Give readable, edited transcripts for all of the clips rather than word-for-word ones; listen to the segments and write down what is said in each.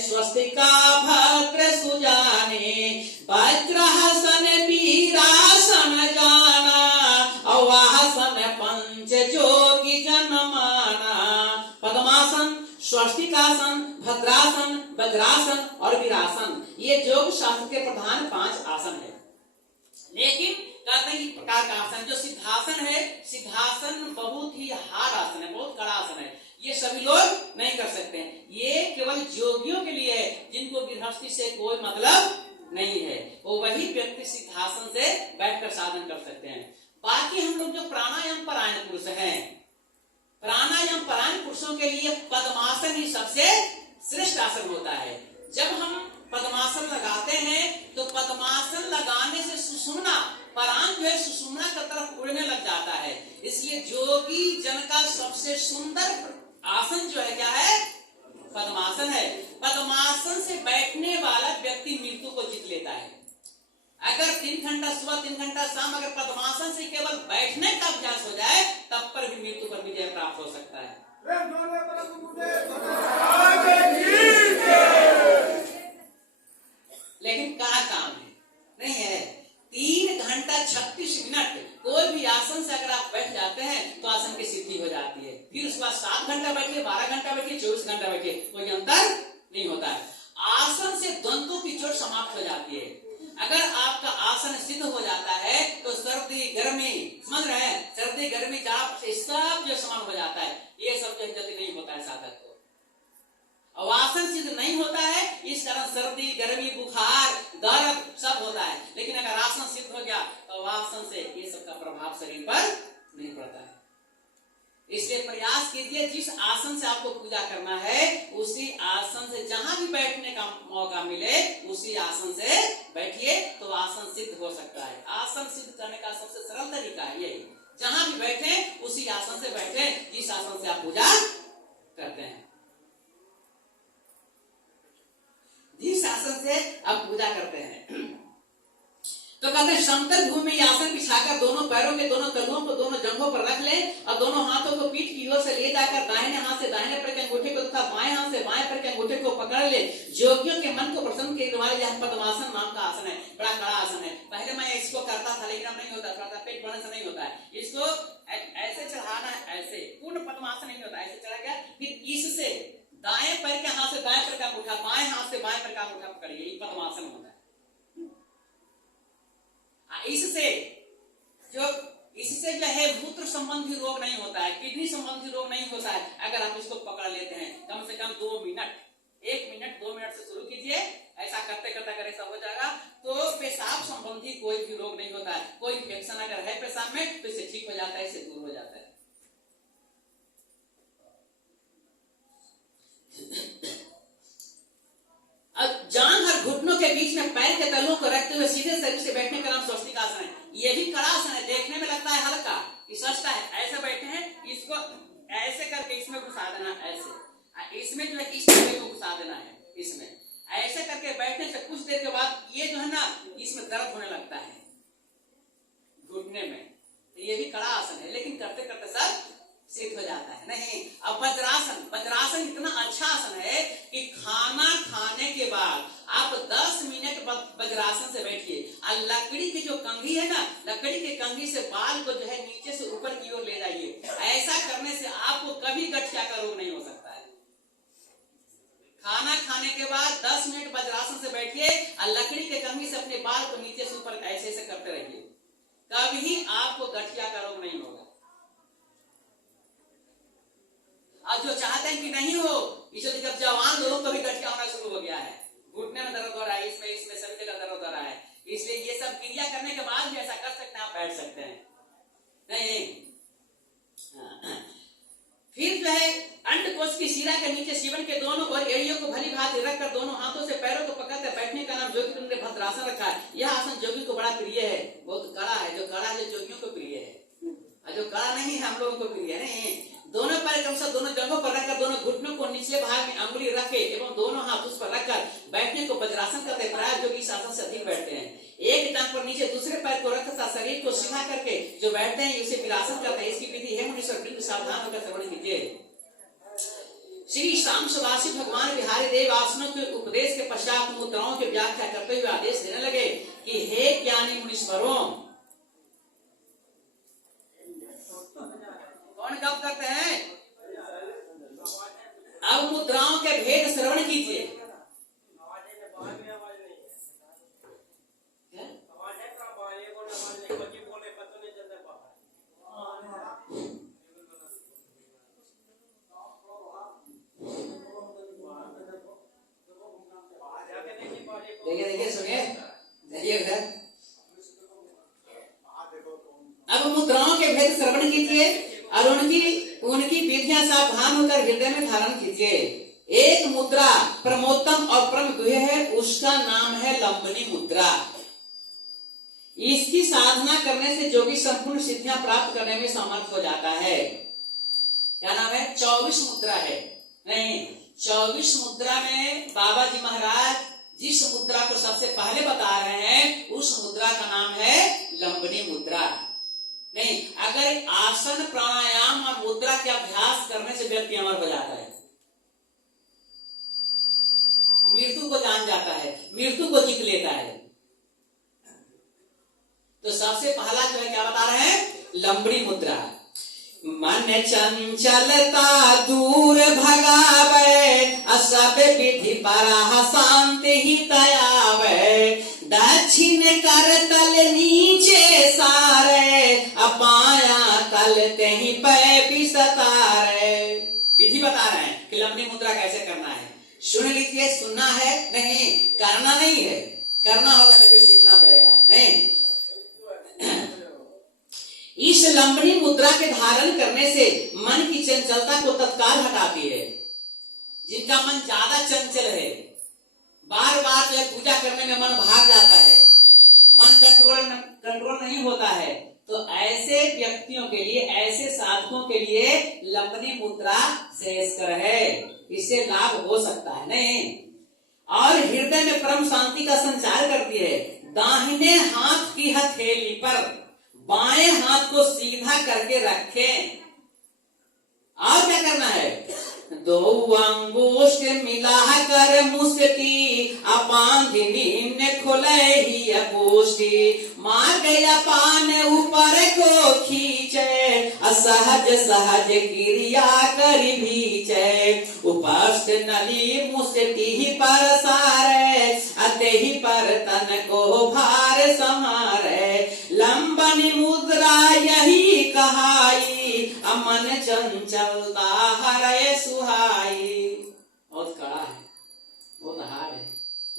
स्वस्तिका भद्र सुजाने वज्रासन वीरासन जाना अवासन पंच जोगी जन माना। पद्मासन, स्वस्तिकासन, भद्रासन, वज्रासन और वीरासन ये योग शास्त्र के प्रधान 5 आसन है। लेकिन कहते हैं कि प्रकार का आसन जो सिद्धासन है, सिद्धासन बहुत ही हार्ड आसन है, बहुत कड़ा आसन है, ये सभी लोग नहीं कर सकते हैं। ये केवल योगियों के लिए है जिनको गृहस्थी से कोई मतलब नहीं है, वो वही व्यक्ति सिद्धासन से बैठकर साधन कर सकते हैं। बाकी हम लोग जो प्राणायाम परायण पुरुष हैं, प्राणायाम परायण पुरुषों के लिए पद्मासन ही सबसे श्रेष्ठ आसन होता है। जब हम पद्मासन लगाते हैं तो पद्मासन लगाने से सुषुम्ना प्राण जो है सुषुम्ना की तरफ उड़ने लग जाता है। इसलिए जोगी जन का सबसे सुंदर आसन जो है क्या है? पद्मासन है। पद्मासन से बैठने वाला व्यक्ति मृत्यु को जीत लेता है। अगर 3 घंटा सुबह 3 घंटा शाम अगर पद्मासन से केवल बैठने का अभ्यास हो जाए तब पर भी मृत्यु पर विजय प्राप्त हो सकता है। लेकिन क्या काम है? नहीं है। 3 घंटा 36 मिनट कोई भी आसन से अगर आप बैठ जाते हैं तो आसन की सिद्धि हो जाती है। फिर उसके बाद 7 घंटा बैठिए, 12 घंटा बैठिए, 24 घंटा बैठिए, कोई अंतर नहीं होता है। आसन से द्वंद्वों की चोट समाप्त हो जाती है। अगर आपका आसन सिद्ध हो जाता है तो सर्दी गर्मी, समझ रहे हैं, सर्दी गर्मी जाप सब जो समान हो जाता है। ये सब जो जल्दी नहीं होता है साधक को। अब आसन सिद्ध नहीं होता है, इस कारण सर्दी गर्मी बुखार दर्द सब होता है। लेकिन अगर आसन सिद्ध हो गया तो आसन से ये सब का प्रभाव शरीर पर नहीं पड़ता है। इसलिए प्रयास कीजिए जिस आसन से आपको पूजा करना है उसी आसन से जहां भी बैठने का मौका मिले उसी आसन से बैठिए तो आसन सिद्ध हो सकता है। आसन सिद्ध करने का सबसे सरल तरीका है यही, जहां भी बैठे उसी आसन से बैठे जिस आसन से आप पूजा करते हैं, जिस आसन से आप पूजा करते हैं। तो कहते हैं समतल भूमि आसन बिछाकर दोनों पैरों के दोनों तलुओं को दोनों जंघों पर रख लें और दोनों हाथों को पीठ की ओर से ले जाकर दाहिने हाथ से दाहिने पैर के अंगूठे को तथा बाएं हाथ से बाएं पैर के अंगूठे को पकड़ ले। योगियों के मन को प्रसन्न करने वाले यह पद्मासन नाम का आसन है, बड़ा कड़ा आसन है। पहले मैं इसको करता था लेकिन अब नहीं होता, थोड़ा पेट बढ़ने से नहीं होता है। इसको ऐसे चढ़ाना है, ऐसे पूर्ण पद्मासन नहीं होता, ऐसे चढ़ा गया, फिर इससे दाएं पैर के हाथ से दाएं पैर का अंगूठा, बाएं हाथ से बाएं पैर का अंगूठा पकड़िए, ये पद्मासन होता है। इससे जो है मूत्र संबंधी रोग नहीं होता है, किडनी संबंधी रोग नहीं होता है अगर आप इसको पकड़ लेते हैं। कम से कम 2 मिनट, 1 मिनट 2 मिनट से शुरू कीजिए। ऐसा करते करते अगर ऐसा हो जाएगा तो पेशाब संबंधी कोई भी रोग नहीं होता है। कोई इन्फेक्शन अगर है पेशाब में तो इससे ठीक हो जाता है, इससे दूर हो जाता है। अब जांघ और घुटनों के बीच में पैर के तलुओं को रखते हुए सीधे शरीर से बैठने का नाम स्वस्तिकासन है। ये भी कड़ा आसन है, देखने में लगता है हल्का, ये सस्ता है। ऐसे बैठे हैं, इसको ऐसे करके इसमें घुसा देना, ऐसे इसमें जो है इस जगह को घुसा देना है। इसमें ऐसे करके बैठने से कुछ देर के बाद ये जो है ना इसमें दर्द होने लगता है घुटने में। तो ये भी कड़ा आसन है लेकिन करते करते सब सिद्ध हो जाता है। नहीं, अब वज्रासन, वज्रासन इतना अच्छा आसन है कि खाना खाने के बाद आप 10 मिनट वज्रासन से बैठिए और लकड़ी की जो कंघी है ना, लकड़ी के कंघी से बाल को जो है नीचे से ऊपर की ओर ले जाइए। ऐसा करने से आपको कभी गठिया का रोग नहीं हो सकता है। खाना खाने के बाद 10 मिनट वज्रासन से बैठिए और लकड़ी के कंघी से अपने बाल को नीचे से ऊपर ऐसे ऐसे करते रहिए, कभी आपको गठिया का रोग नहीं होगा। और जो चाहते हैं कि नहीं हो, इसलिए जब जवान लोगों को भी गठिया होना शुरू हो गया है, घुटने में दर्द हो रहा है, इसमें सभी जगह दर्द हो रहा है, इसलिए ये सब क्रिया करने के बाद भी ऐसा कर सकते हैं, आप बैठ सकते हैं। नहीं, फिर जो है अंडकोश की शिरा के नीचे शिवन के दोनों और एड़ियों को भली भांति रखकर दोनों हाथों से पैरों को पकड़कर बैठने का नाम जोगी तुमने भद्रासन रखा है। यह आसन जोगी को बड़ा प्रिय है, बहुत कड़ा है। जो कड़ा है जोगियों को प्रिय है और जो कड़ा नहीं है हम लोगों को प्रिय नहीं। दोनों पैर क्रमशः दोनों जंघों पर रखकर दोनों घुटनों को निचले भाग में अंगुली रखे एवं दोनों हाथ उस पर रखकर बैठने को वज्रासन कहते हैं। प्राय जोगी इस आसन से अधिक बैठते हैं। एक टांग पर नीचे दूसरे पैर को रखकर शरीर को सीधा करके जो बैठते हैं उसे वीरासन कहते हैं। इसकी विधि है मुनीश्वर, बिल्कुल सावधान होकर श्रवण कीजिए। श्री श्याम सुभाषी भगवान बिहारी देव आसनों के उपदेश के पश्चात मुद्राओं की व्याख्या करते हुए आदेश देने लगे कि हे ज्ञानी मुनीश्वरों, कौन कब करते हैं? अब मुद्राओं के भेद श्रवण कीजिए। देखिए देखिए सुनिए, देखिए इधर। अब मुद्राओं के भेद श्रवण कीजिए और उनकी विधियां सावधान होकर हृदय में धारण कीजिए। एक मुद्रा परमोत्तम और परम गुह्य है, उसका नाम है लंबनी मुद्रा। इसकी साधना करने से योगी संपूर्ण सिद्धियां प्राप्त करने में समर्थ हो जाता है। क्या नाम है? 24 मुद्रा है। नहीं, 24 मुद्रा में बाबा जी महाराज जिस मुद्रा को सबसे पहले बता रहे हैं उस मुद्रा का नाम है लंबनी मुद्रा। नहीं, अगर आसन प्राणायाम और मुद्रा के अभ्यास करने से व्यक्ति अमर हो जाता है, मृत्यु को जान जाता है, मृत्यु को जीत लेता है। तो सबसे पहला जो है क्या बता रहे हैं? लंबनी मुद्रा। मन चंचलता दूर भगावे, सब विधि पर शांति ही तयावे। दक्षिण कर तल नीचे सारे, अपाया तल तेहि पे पिसतारे। विधि बता रहे हैं कि लंबनी मुद्रा कैसे करना है। सुन लीजिए, सुनना है नहीं, करना नहीं है। करना होगा तो फिर सीखना पड़ेगा। नहीं, इस लंबनी मुद्रा के धारण करने से मन की चंचलता को तत्काल हटाती है। जिनका मन ज्यादा चंचल है, बार बार जो है पूजा करने में मन भाग जाता है, मन कंट्रोल नहीं होता है, तो ऐसे व्यक्तियों के लिए, ऐसे साधकों के लिए लंबनी मुद्रा श्रेयस्कर है। इससे लाभ हो सकता है। नहीं, और हृदय में परम शांति का संचार करती है। दाहिने हाथ की हथेली पर बाएं हाथ को सीधा करके रखें। और क्या करना है? दो अंगुष्ठ मिला कर मुस्की, अपांधि निम्न खोले ही अपुष्टि। मार गया पान ऊपर को खींचे, असहज सहज क्रिया कर भीचे। उपस्थ नली मुस्टी पर सारे, अतेहि पर तन को भार समारे। लंबनी मुद्रा यही कहाई, अमन चंचलता हरे सुहाई। बहुत कड़ा है, बहुत हार्ड है।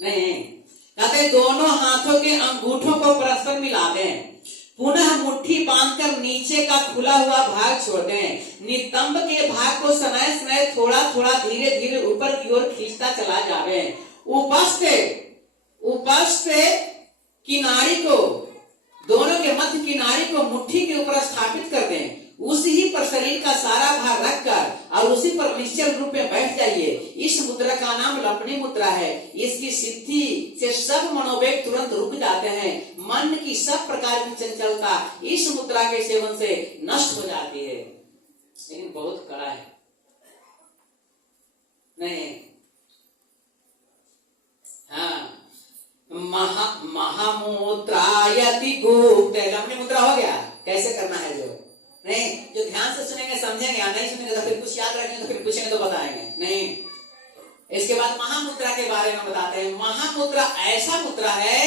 नहीं, कहते दोनों हाथों के अंगूठों को परस्पर मिला दें, पुनः मुट्ठी बांधकर नीचे का खुला हुआ भाग छोड़ दें। नितंब के भाग को सनय सनय थोड़ा थोड़ा धीरे धीरे ऊपर की ओर खींचता चला जावे। उपस्थ किनारी को, दोनों के मध्य किनारी को मुट्ठी के ऊपर स्थापित कर दें। उसी पर शरीर का सारा भार रखकर और उसी पर निश्चल रूप में बैठ जाइए। इस मुद्रा का नाम लंबनी मुद्रा है। इसकी सिद्धि से सब मनोवेग तुरंत रुक जाते हैं। मन की सब प्रकार की चंचलता इस मुद्रा के सेवन से नष्ट हो जाती है। लेकिन बहुत कड़ा है। नहीं, हाँ, महामुद्रायति गुप्त। लंबनी मुद्रा हो गया। कैसे करना है? जो नहीं, जो ध्यान से सुनेंगे समझेंगे, या नहीं सुनेंगे तो फिर कुछ याद रखेंगे तो फिर पूछेंगे तो बताएंगे। नहीं, इसके बाद महामुद्रा के बारे में बताते हैं। महामुद्रा ऐसा मुद्रा है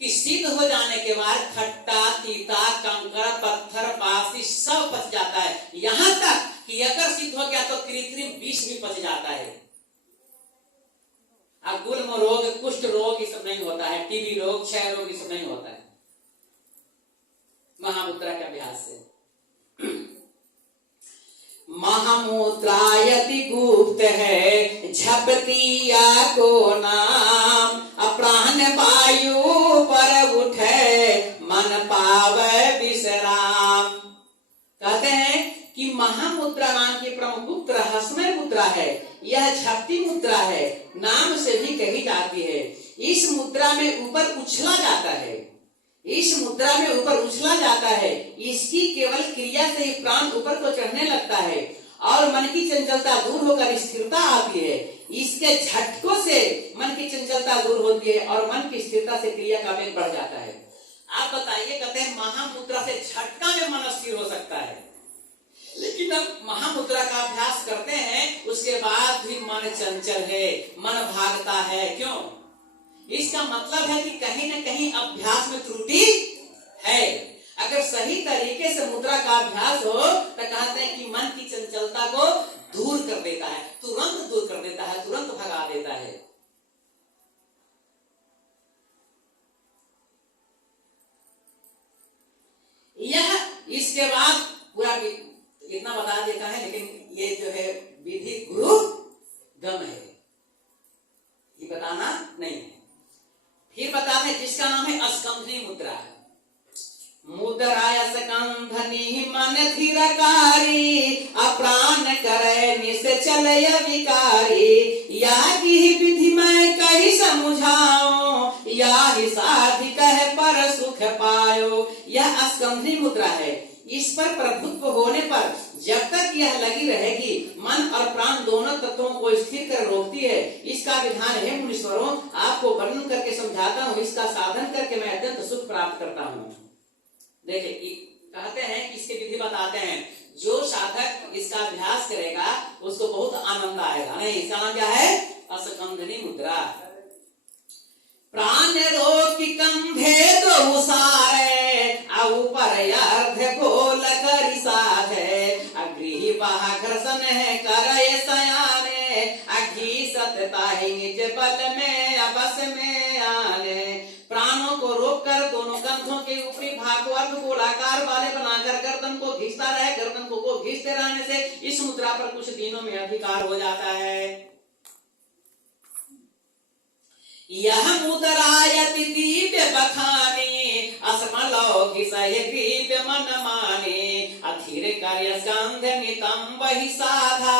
कि सिद्ध हो जाने के बाद खट्टा, तीता, कंकड़, पत्थर, पासी सब पच जाता है। यहां तक कि अगर सिद्ध हो गया तो कृत्रिम विष भी पच जाता है। अब गुल्म रोग, कुष्ठ रोग ये सब नहीं होता है, टीबी रोग, क्षय रोग ये सब नहीं होता है महामुद्रा के अभ्यास से। महामुद्रायति गुप्त है, झपतिया को नाम। अप्राण वायु पर उठे, मन पावे विश्राम। कहते हैं कि महामुद्रा नाम की परम गुप्त रहस्यमय मुद्रा है। यह झपटी मुद्रा है, नाम से भी कही जाती है। इस मुद्रा में ऊपर उछला जाता है। इस मुद्रा में ऊपर उछला जाता है। इसकी केवल क्रिया से ही प्राण ऊपर को चढ़ने लगता है और मन की चंचलता दूर होकर स्थिरता आती है। इसके झटकों से मन की चंचलता दूर होती है और मन की स्थिरता से क्रिया का वेग बढ़ जाता है। आप बताइए, कहते हैं महामुद्रा से झटका में मन स्थिर हो सकता है, लेकिन अब महामुद्रा का अभ्यास करते हैं उसके बाद भी मन चंचल है, मन भागता है। क्यों? इसका मतलब है कि कहीं न कहीं अभ्यास में त्रुटि है। अगर सही तरीके से मुद्रा का अभ्यास हो तो कहते हैं कि मन की चंचलता को दूर कर देता है, तुरंत दूर कर देता है, तुरंत भगा देता है। यह इसके बाद पूरा इतना बता देता है, लेकिन ये जो है विधि गुरु गम है, ये बताना नहीं है। फिर बताते हैं जिसका नाम है अस्कंधनी मुद्रा। मुद्राय स्कंधनी मन धीरकारी, अप्राण करे निश्चलय विकारी। या की विधि मैं कही समझाओ, या ही साधिक है पर सुख पायो। यह अस्कंधनी मुद्रा है। इस पर प्रभुत्व होने पर जब तक यह लगी रहेगी, मन और प्राण दोनों तत्वों को स्थिर कर रोकती है। इसका विधान है मुनीश्वरों, आपको वर्णन करके समझाता हूँ। इसका साधन करके मैं अत्यंत सुख प्राप्त करता हूँ। देखिए, कहते हैं कि इसके विधि बताते हैं। जो साधक इसका अभ्यास करेगा उसको बहुत आनंद आएगा। नहीं, इसका नाम क्या है? अस्कंधनी मुद्रा। प्राण रोकी कंधे दो सारे, ऊपर अर्ध गोल करी साधे। अग्रीवाह घर्षण है करे सयाने, अघीसत ताहि निज बल में अबस में आने। प्राणों को रोककर दोनों कंधों के ऊपरी भाग को अर्ध गोलाकार वाले बनाकर गर्दन को घिसता रहे। गर्दन को घिसते रहने से इस मुद्रा पर कुछ दिनों में अधिकार हो जाता है। यह मुद्रायति दिव्य बखाने, असमलो घिसहि दिव्य मन माने। अधीर कार्य स्कंध नितम वही साधा,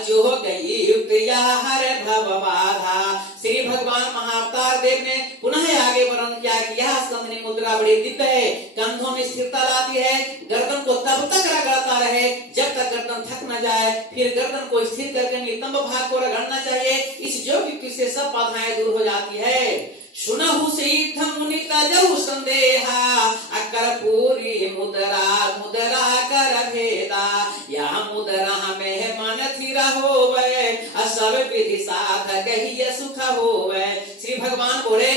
जो गई युक्त यह हर भव बाधा। श्री भगवान महाअवतार देव ने पुनः आगे वर्णन किया कि यह स्कंधनी मुद्रा बड़ी दिव्य है, कंधों में स्थिरता लाती है। गर्दन को तब तक रगड़ता रहे जब तक गर्दन थक न जाए, फिर गर्दन को स्थिर करके नितंब भाग को रगड़ना चाहिए। इस योग युक्ति से सब बाधाएं दूर हो जाती है। सुनहु सिद्ध मुनि तजहु संदेहा, अकर पूरी मुद्रा मुद्रा कर भेदा। यह मुद्रा में मन थिर होवे, सब विधि साधक ही सुख होवे। श्री भगवान बोले,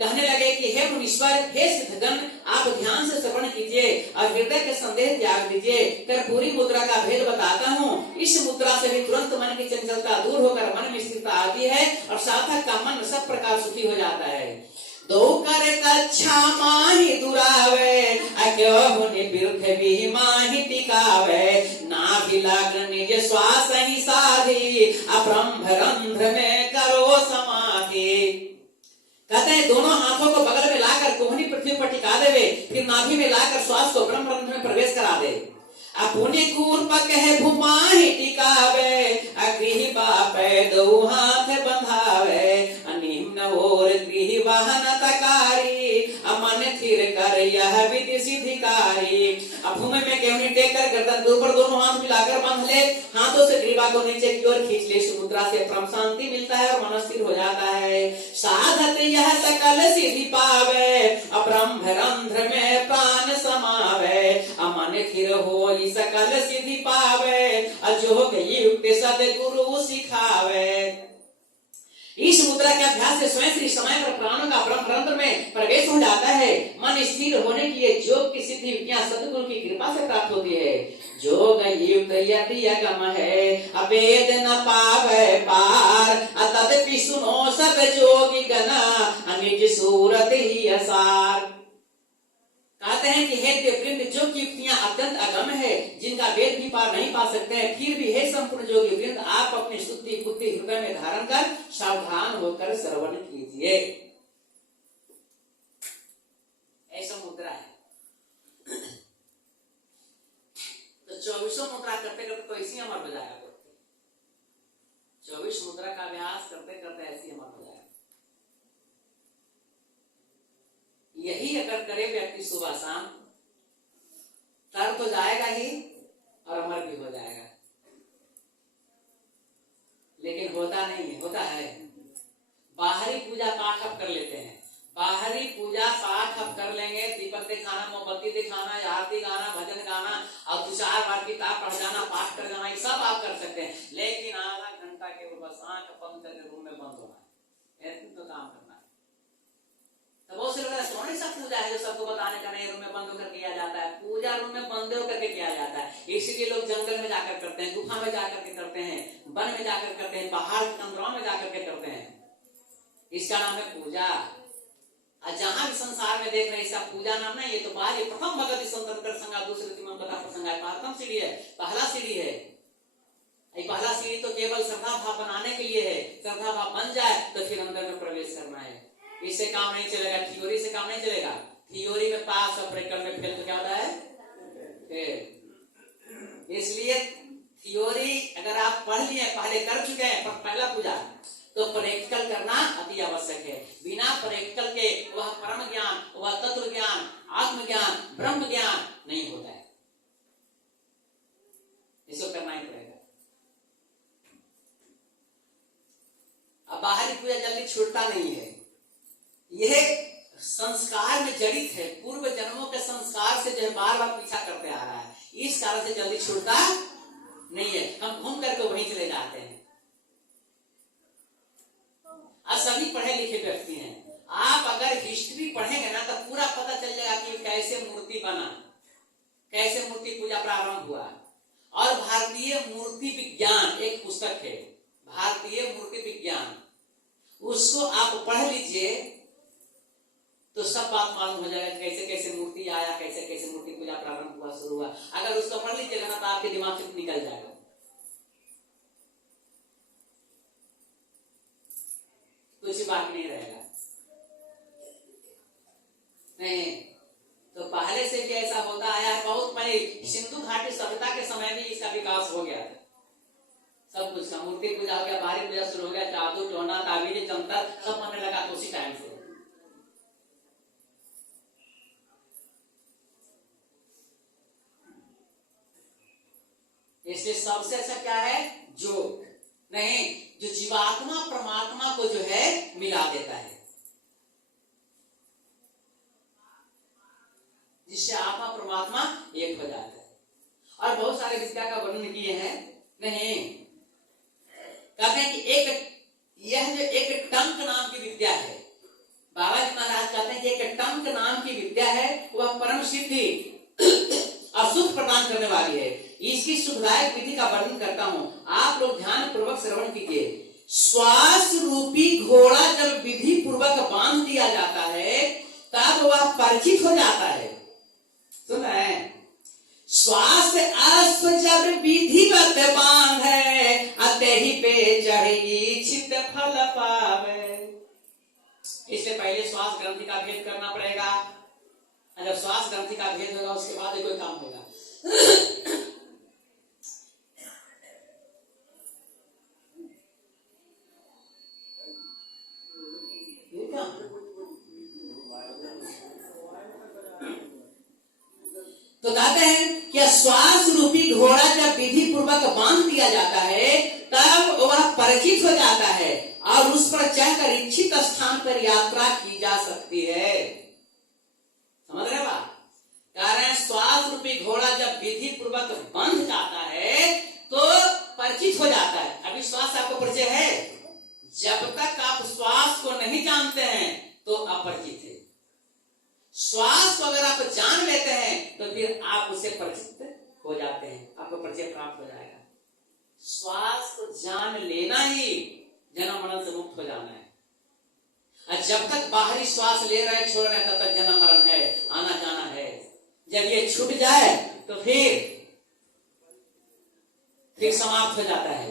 कहने लगे कि हे मुनीश्वर, हे सिद्धगण, आप ध्यान से श्रवण कीजिए और हृदय के संदेह त्याग दीजिए। कर्पूरी मुद्रा का भेद बताता हूँ। इस मुद्रा से भी तुरंत मन की चंचलता दूर होकर मन में स्थिरता आती है और साधक का मन सब प्रकार सुखी हो जाता है। दो कर कच्छा माही दुरावे, अक्यों विरुद्ध भी माही टिकावे। नाभि लग्न निज श्वास ही साधी, अब्रह्म रंध्र में करो समाधि। कहते हैं दोनों हाथों को बगल में लाकर कोहनी पृथ्वी पर टिका देवे, फिर नाभि में लाकर श्वास को ब्रह्म रंध्र में प्रवेश करा दे। अपने कूर्प कहे भूमाहि टिकावे, अग्रिहि बापे दो हाथ बंधावे। अनिम्न और गृह वाहन तकारी, अमन थिर कर यह विधि सिद्धिकारी। अब भूमि में केवनी टेक कर गर्दन के ऊपर दोनों हाथ मिलाकर बांध ले, हाथों से ग्रीवा को नीचे की ओर खींच ले। इस मुद्रा से परम शांति मिलता है और मन स्थिर हो जाता है। साधत यह सकल सिद्धि पावे, ब्रह्म रंध्र में प्राण समावे। अमन थिर हो सकल सिद्धि पावे, अजोग युक्त सद्गुरु सिखावे। इस मुद्रा के अभ्यास से स्वयं श्री समय पर प्राणों का ब्रह्म रंध्र में प्रवेश हो जाता है। मन स्थिर होने की ये योग की सिद्धि विज्ञान सद्गुरु की कृपा से प्राप्त होती है। जोग युक्त यदि अगम है, अवेद न पावे पार। तदपि सुनो सब जोगी गना, निज सूरत ही असार। कहते हैं कि हे देववृंद, जो की युक्तियां अत्यंत अगम है, जिनका वेद भी पार नहीं पा सकते हैं, फिर भी हे संपूर्ण योगी वृंद, आप अपनी शुद्धि बुद्धि हृदय में धारण कर सावधान होकर श्रवण कीजिए। ऐसा मुद्रा है। तो 24 मुद्रा करते करते तो ऐसी अमर हो जाएगा। 24 मुद्रा का अभ्यास करते करते ऐसी अमर हो जाएगा। यही अगर करे व्यक्ति सुबह शाम, तर तो जाएगा ही और अमर भी हो जाएगा। साठ अब कर लेते हैं। बाहरी पूजा 60 अब कर लेंगे, दीपक दिखाना, मोमबत्ती दिखाना, आरती गाना, भजन गाना और 2-4 बार किताब पढ़ जाना, पाठ कर जाना, ये सब आप कर सकते हैं। लेकिन आधा घंटा केवल बस आंख बंद करके रूम में बंद होना है, तो काम करना है। तो बहुत से लोग सोने सा पूजा है जो सबको बताने का नहीं, रूम में बंद होकर किया जाता है। पूजा रूम में बंद होकर के किया जाता है, इसीलिए लोग जंगल में जाकर करते हैं, गुफा में जाकर के करते हैं, वन में जाकर करते हैं, पहाड़ के कमरों में जाकर के करते हैं। इसका नाम है पूजा। जहां भी संसार में देख रहे हैं इसका पूजा नाम नहीं, ये तो बाहर प्रथम भगत संतर संगा, दूसरे तिमन कथा प्रसंग है, प्रथम सीढ़ी है, पहला सीढ़ी है। पहला सीढ़ी तो केवल श्रद्धा भाव बनाने के लिए है, श्रद्धा भाव बन जाए तो फिर अंदर में प्रवेश करना है। इससे काम नहीं चलेगा, थ्योरी से काम नहीं चलेगा। थ्योरी में पास और प्रैक्टिकल में फेल तो क्या होता है, फेल। इसलिए थ्योरी अगर आप पढ़ लिए, पहले कर चुके हैं पहला पूजा, तो प्रैक्टिकल करना अति आवश्यक है। बिना प्रैक्टिकल के वह परम ज्ञान, वह तत्व ज्ञान, आत्मज्ञान, ब्रह्म ज्ञान नहीं होता है। इसको करना ही पड़ेगा। अब बाहरी पूजा जल्दी छूटता नहीं है, यह संस्कार में जड़ित है, पूर्व जन्मों के संस्कार से जो है बार बार पीछा करते आ रहा है, इस कारण से जल्दी छूटता नहीं है। हम घूम करके वहीं चले जाते हैं। आज सभी पढ़े लिखे व्यक्ति हैं, आप अगर हिस्ट्री पढ़ेंगे ना तो पूरा पता चल जाएगा कि कैसे मूर्ति बना, कैसे मूर्ति पूजा प्रारंभ हुआ। और भारतीय मूर्ति विज्ञान एक पुस्तक है, भारतीय मूर्ति विज्ञान, उसको आप पढ़ लीजिए तो सब बात मालूम हो जाएगा, कैसे कैसे मूर्ति आया, कैसे कैसे मूर्ति पूजा प्रारंभ हुआ, शुरू हुआ। अगर उसको पढ़ लीजिएगा ना तो आपके दिमाग से निकल जाएगा। कुछ बात नहीं रहेगा। नहीं तो पहले से भी ऐसा होता आया है, बहुत पहले सिंधु घाटी सभ्यता के समय भी इसका विकास हो गया था। सब कुछ का मूर्ति पूजा हो गया, बाहरी पूजा शुरू हो गया, जादू टोना ताबीज जंतर सब बनने लगा तो उसी टाइम से। इसलिए सबसे अच्छा क्या है, योग नहीं, जो जीवात्मा परमात्मा को जो है मिला देता है, जिससे आत्मा परमात्मा एक हो जाता है। और बहुत सारे विद्या का वर्णन किए हैं, नहीं कहते हैं कि यह जो एक टंक नाम की विद्या है, बाबा जी महाराज कहते हैं कि एक टंक नाम की विद्या है, वह परम सिद्धि और सुख प्रदान करने वाली है। इसकी सुखदायक विधि का वर्णन करता हूं, आप लोग ध्यान पूर्वक श्रवण कीजिए। श्वास रूपी घोड़ा जब विधि पूर्वक बांध दिया जाता है तब वह परिचित हो जाता है। सुन रहे हैं, श्वास अश्व जब विधिवत बांधे, अतहि पे चढ़ी चित फल पावे। इससे पहले श्वास ग्रंथि का भेद करना पड़ेगा। जब श्वास ग्रंथि का भेद होगा उसके बाद कोई काम होगा। तो कहते हैं कि श्वास रूपी घोड़ा जब विधि पूर्वक बांध दिया जाता है तब वह परिचित हो जाता है और उस पर चढ़कर इच्छित स्थान पर यात्रा की जा सकती है। समझ रहे बात? कारण श्वास रूपी घोड़ा जब विधि पूर्वक बंध जाता है तो परिचित हो जाता है। अभी श्वास आपको परिचय है, जब तक आप श्वास को नहीं जानते हैं तो अपरिचित है। श्वास को अगर आप जान लेते हैं तो फिर आप उससे परिचित हो जाते हैं, आपको परिचय प्राप्त हो जाएगा। श्वास को जान लेना ही जन्म मरण से मुक्त हो जाना है। और जब तक बाहरी श्वास ले रहे छोड़ रहे तब तक जन्म मरण है, आना जाना है। जब ये छूट जाए तो फिर समाप्त हो जाता है।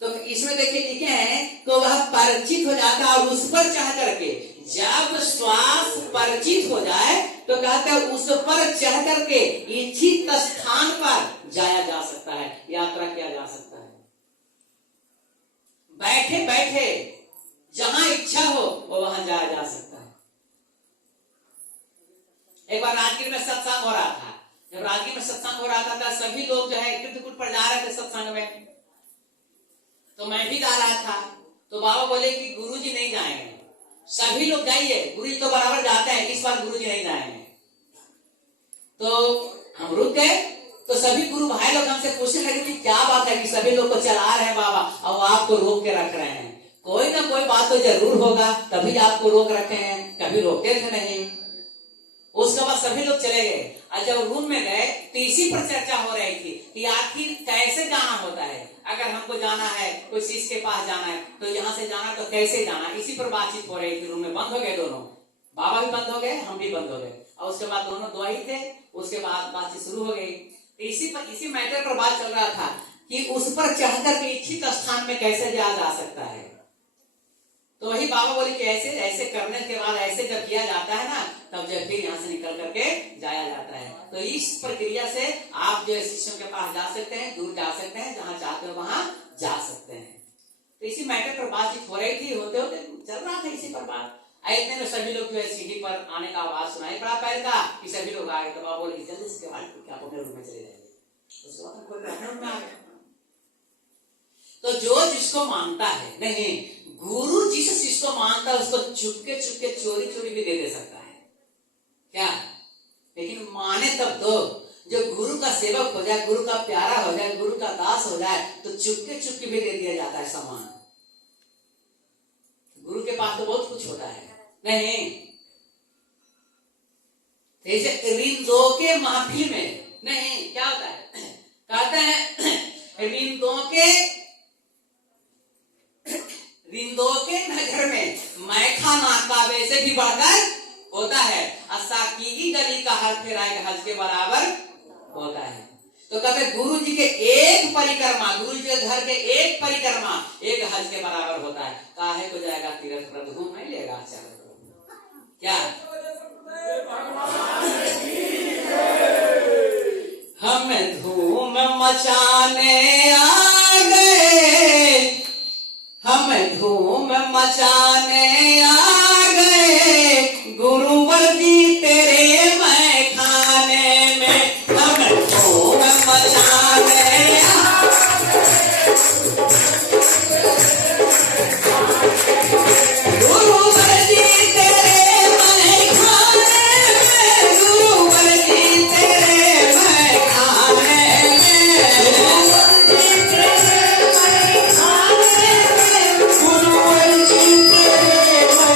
तो इसमें देखिए लिखे हैं तो वह परिचित हो जाता है और उस पर चढ़ करके, जब श्वास परिचित हो जाए तो कहते हैं उस पर चढ़ करके इच्छित स्थान पर जाया जा सकता है, यात्रा किया जा सकता है। बैठे बैठे जहां इच्छा हो वो वहां जाया जा सकता है। एक बार राजगीर में सत्संग हो रहा था। जब राजगीर में सत्संग हो रहा था सभी लोग जो है कृतकुट पर जा रहे थे सत्संग में, तो मैं भी जा रहा था। तो बाबा बोले कि गुरुजी नहीं जाएंगे, सभी लोग जाइए, गुरुजी तो बराबर जाते हैं, इस बार गुरुजी नहीं जाएंगे। तो हम रुक गए। तो सभी गुरु भाई लोग हमसे पूछने लगे कि क्या बात है कि सभी लोग को चला रहे हैं बाबा, अब आपको रोक के रख रहे हैं, कोई ना कोई बात तो जरूर होगा, तभी आपको रोक रखे हैं, कभी रोकते थे नहीं। उसके बाद सभी लोग चले गए और जब रूम में गए तो इसी पर चर्चा हो रही थी कि आखिर कैसे जाना होता है, अगर हमको जाना है कोई चीज के पास जाना है तो यहाँ से जाना तो कैसे जाना, इसी पर बातचीत हो रही थी। रूम में बंद हो गए दोनों, बाबा भी बंद हो गए, हम भी बंद हो गए, और उसके बाद दोनों दो ही थे। उसके बाद बातचीत शुरू हो गई। इसी मैटर पर बात चल रहा था कि उस पर चढ़कर के इच्छित स्थान में कैसे जाया जा सकता है। तो वही बाबा बोले कि ऐसे ऐसे करने के बाद ऐसे जब किया जाता है ना, तब जब फिर यहाँ से निकल करके जाया जाता है। तो इस प्रक्रिया से आप जो शिष्यों के पास जा सकते हैं, दूर जा सकते हैं, जहां चाहते हो वहां जा सकते हैं। तो इसी मैटर पर बातचीत हो रही थी, होते होते चल रहा था इसी पर बात। इतने में सभी लोग जो है सीढ़ी पर आने का आवाज सुनाई पड़ा पैर का कि सभी लोग आ गए। तो बाबा बोले जल्दी इसके बाद क्या अपने रूम में चले जाएंगे। उसके बाद कोई अपने रूम में आ गया। तो जो जिसको मानता है, नहीं गुरु जिस शिष्य को मानता है उसको चुपके चुपके चोरी चोरी भी दे सकता है क्या, लेकिन माने तब तो। जो गुरु का सेवक हो जाए, गुरु का प्यारा हो जाए, गुरु का दास हो जाए, तो चुपके चुपके भी दे दिया जाता है सामान। गुरु के पास तो बहुत कुछ होता है, नहीं जैसे रिंदो के महफिल में नहीं क्या होता है, कहते हैं रिंदो के नजर में मैखा नाकाबे से भी बढ़कर होता है, साकी गली का हर फेराए हज के बराबर होता है। तो कहते गुरु जी के एक परिक्रमा, गुरु जी के घर के एक परिक्रमा एक हज के बराबर होता है। काहे को जाएगा तीर्थ पर, घूम नहीं लेगा क्या। हम धूम मचाने आ गए, हम धूम मचाने आ गए, गुरुवर जी तेरे मैं खाने में। हम धूम मचाने गुरुवर जी तेरे मैं खाने में, गुरुवर जी तेरे मैं खाने में, गुरुवर जी तेरे मैं खाने में, गुरुवर जी तेरे मैं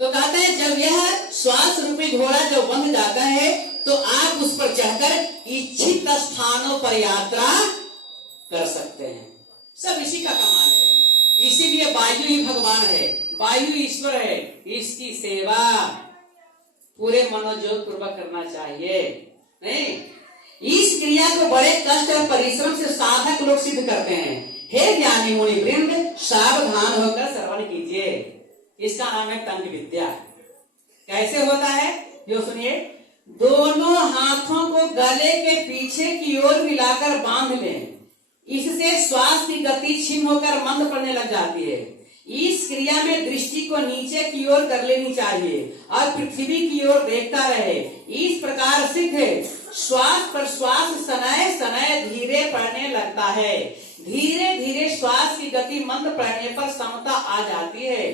तो कहते हैं जब यह श्वास रूपी घोड़ा जब बंध जाता है तो आप उस पर चढ़कर इच्छित स्थानों पर यात्रा कर सकते हैं। सब इसी का कमाल है। इसीलिए वायु ही भगवान है, वायु ईश्वर है। इसकी सेवा पूरे मनोजोग पूर्वक करना चाहिए। नहीं, इस क्रिया को बड़े कष्ट और परिश्रम से साधक लोग सिद्ध करते हैं। हे ज्ञानी मुनि वृंद, सावधान होकर श्रवण कीजिए। इसका नाम है तंत्र विद्या। कैसे होता है जो सुनिए। दोनों हाथों को गले के पीछे की ओर मिलाकर बांध लें। इससे श्वास की गति क्षीण होकर मंद पड़ने लग जाती है। इस क्रिया में दृष्टि को नीचे की ओर कर लेनी चाहिए और पृथ्वी की ओर देखता रहे। इस प्रकार सिद्ध है। श्वास पर श्वास सनय सनय धीरे पड़ने लगता है। धीरे धीरे श्वास की गति मंद पड़ने पर समता आ जाती है।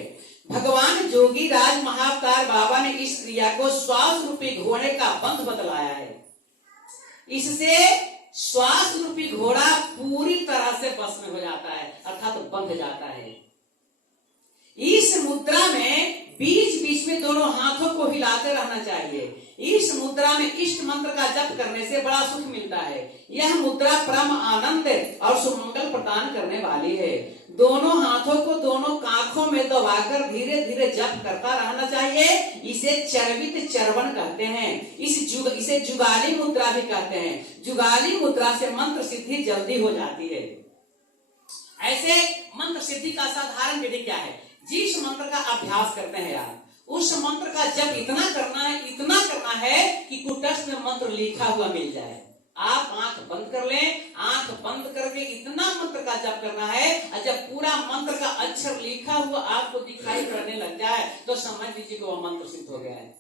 भगवान जोगी राज महाअवतार बाबा ने इस क्रिया को श्वास रूपी घोड़े का बंध बतलाया है। इससे श्वास रूपी घोड़ा पूरी तरह से बस में हो जाता है, अर्थात बंध जाता है। इस मुद्रा में बीच बीच में दोनों हाथों को हिलाते रहना चाहिए। इस मुद्रा में इष्ट मंत्र का जप करने से बड़ा सुख मिलता है। यह मुद्रा परम आनंद और सुमंगल प्रदान करने वाली है। दोनों हाथों को दोनों काखों में दबाकर धीरे धीरे जप करता रहना चाहिए। इसे चरवित चरवण कहते हैं। इसे जुगाली मुद्रा भी कहते हैं। जुगाली मुद्रा से मंत्र सिद्धि जल्दी हो जाती है। ऐसे मंत्र सिद्धि का साधारण विधि क्या है। जिस मंत्र का अभ्यास करते हैं आप, उस मंत्र का जप इतना करना है कि कुटस्थ में मंत्र लिखा हुआ मिल जाए। आप आंख बंद कर लें, आंख बंद करके इतना मंत्र का जप करना है और जब पूरा मंत्र का अक्षर लिखा हुआ आपको दिखाई पड़ने लग जाए तो समझ लीजिए कि वह मंत्र सिद्ध हो गया है।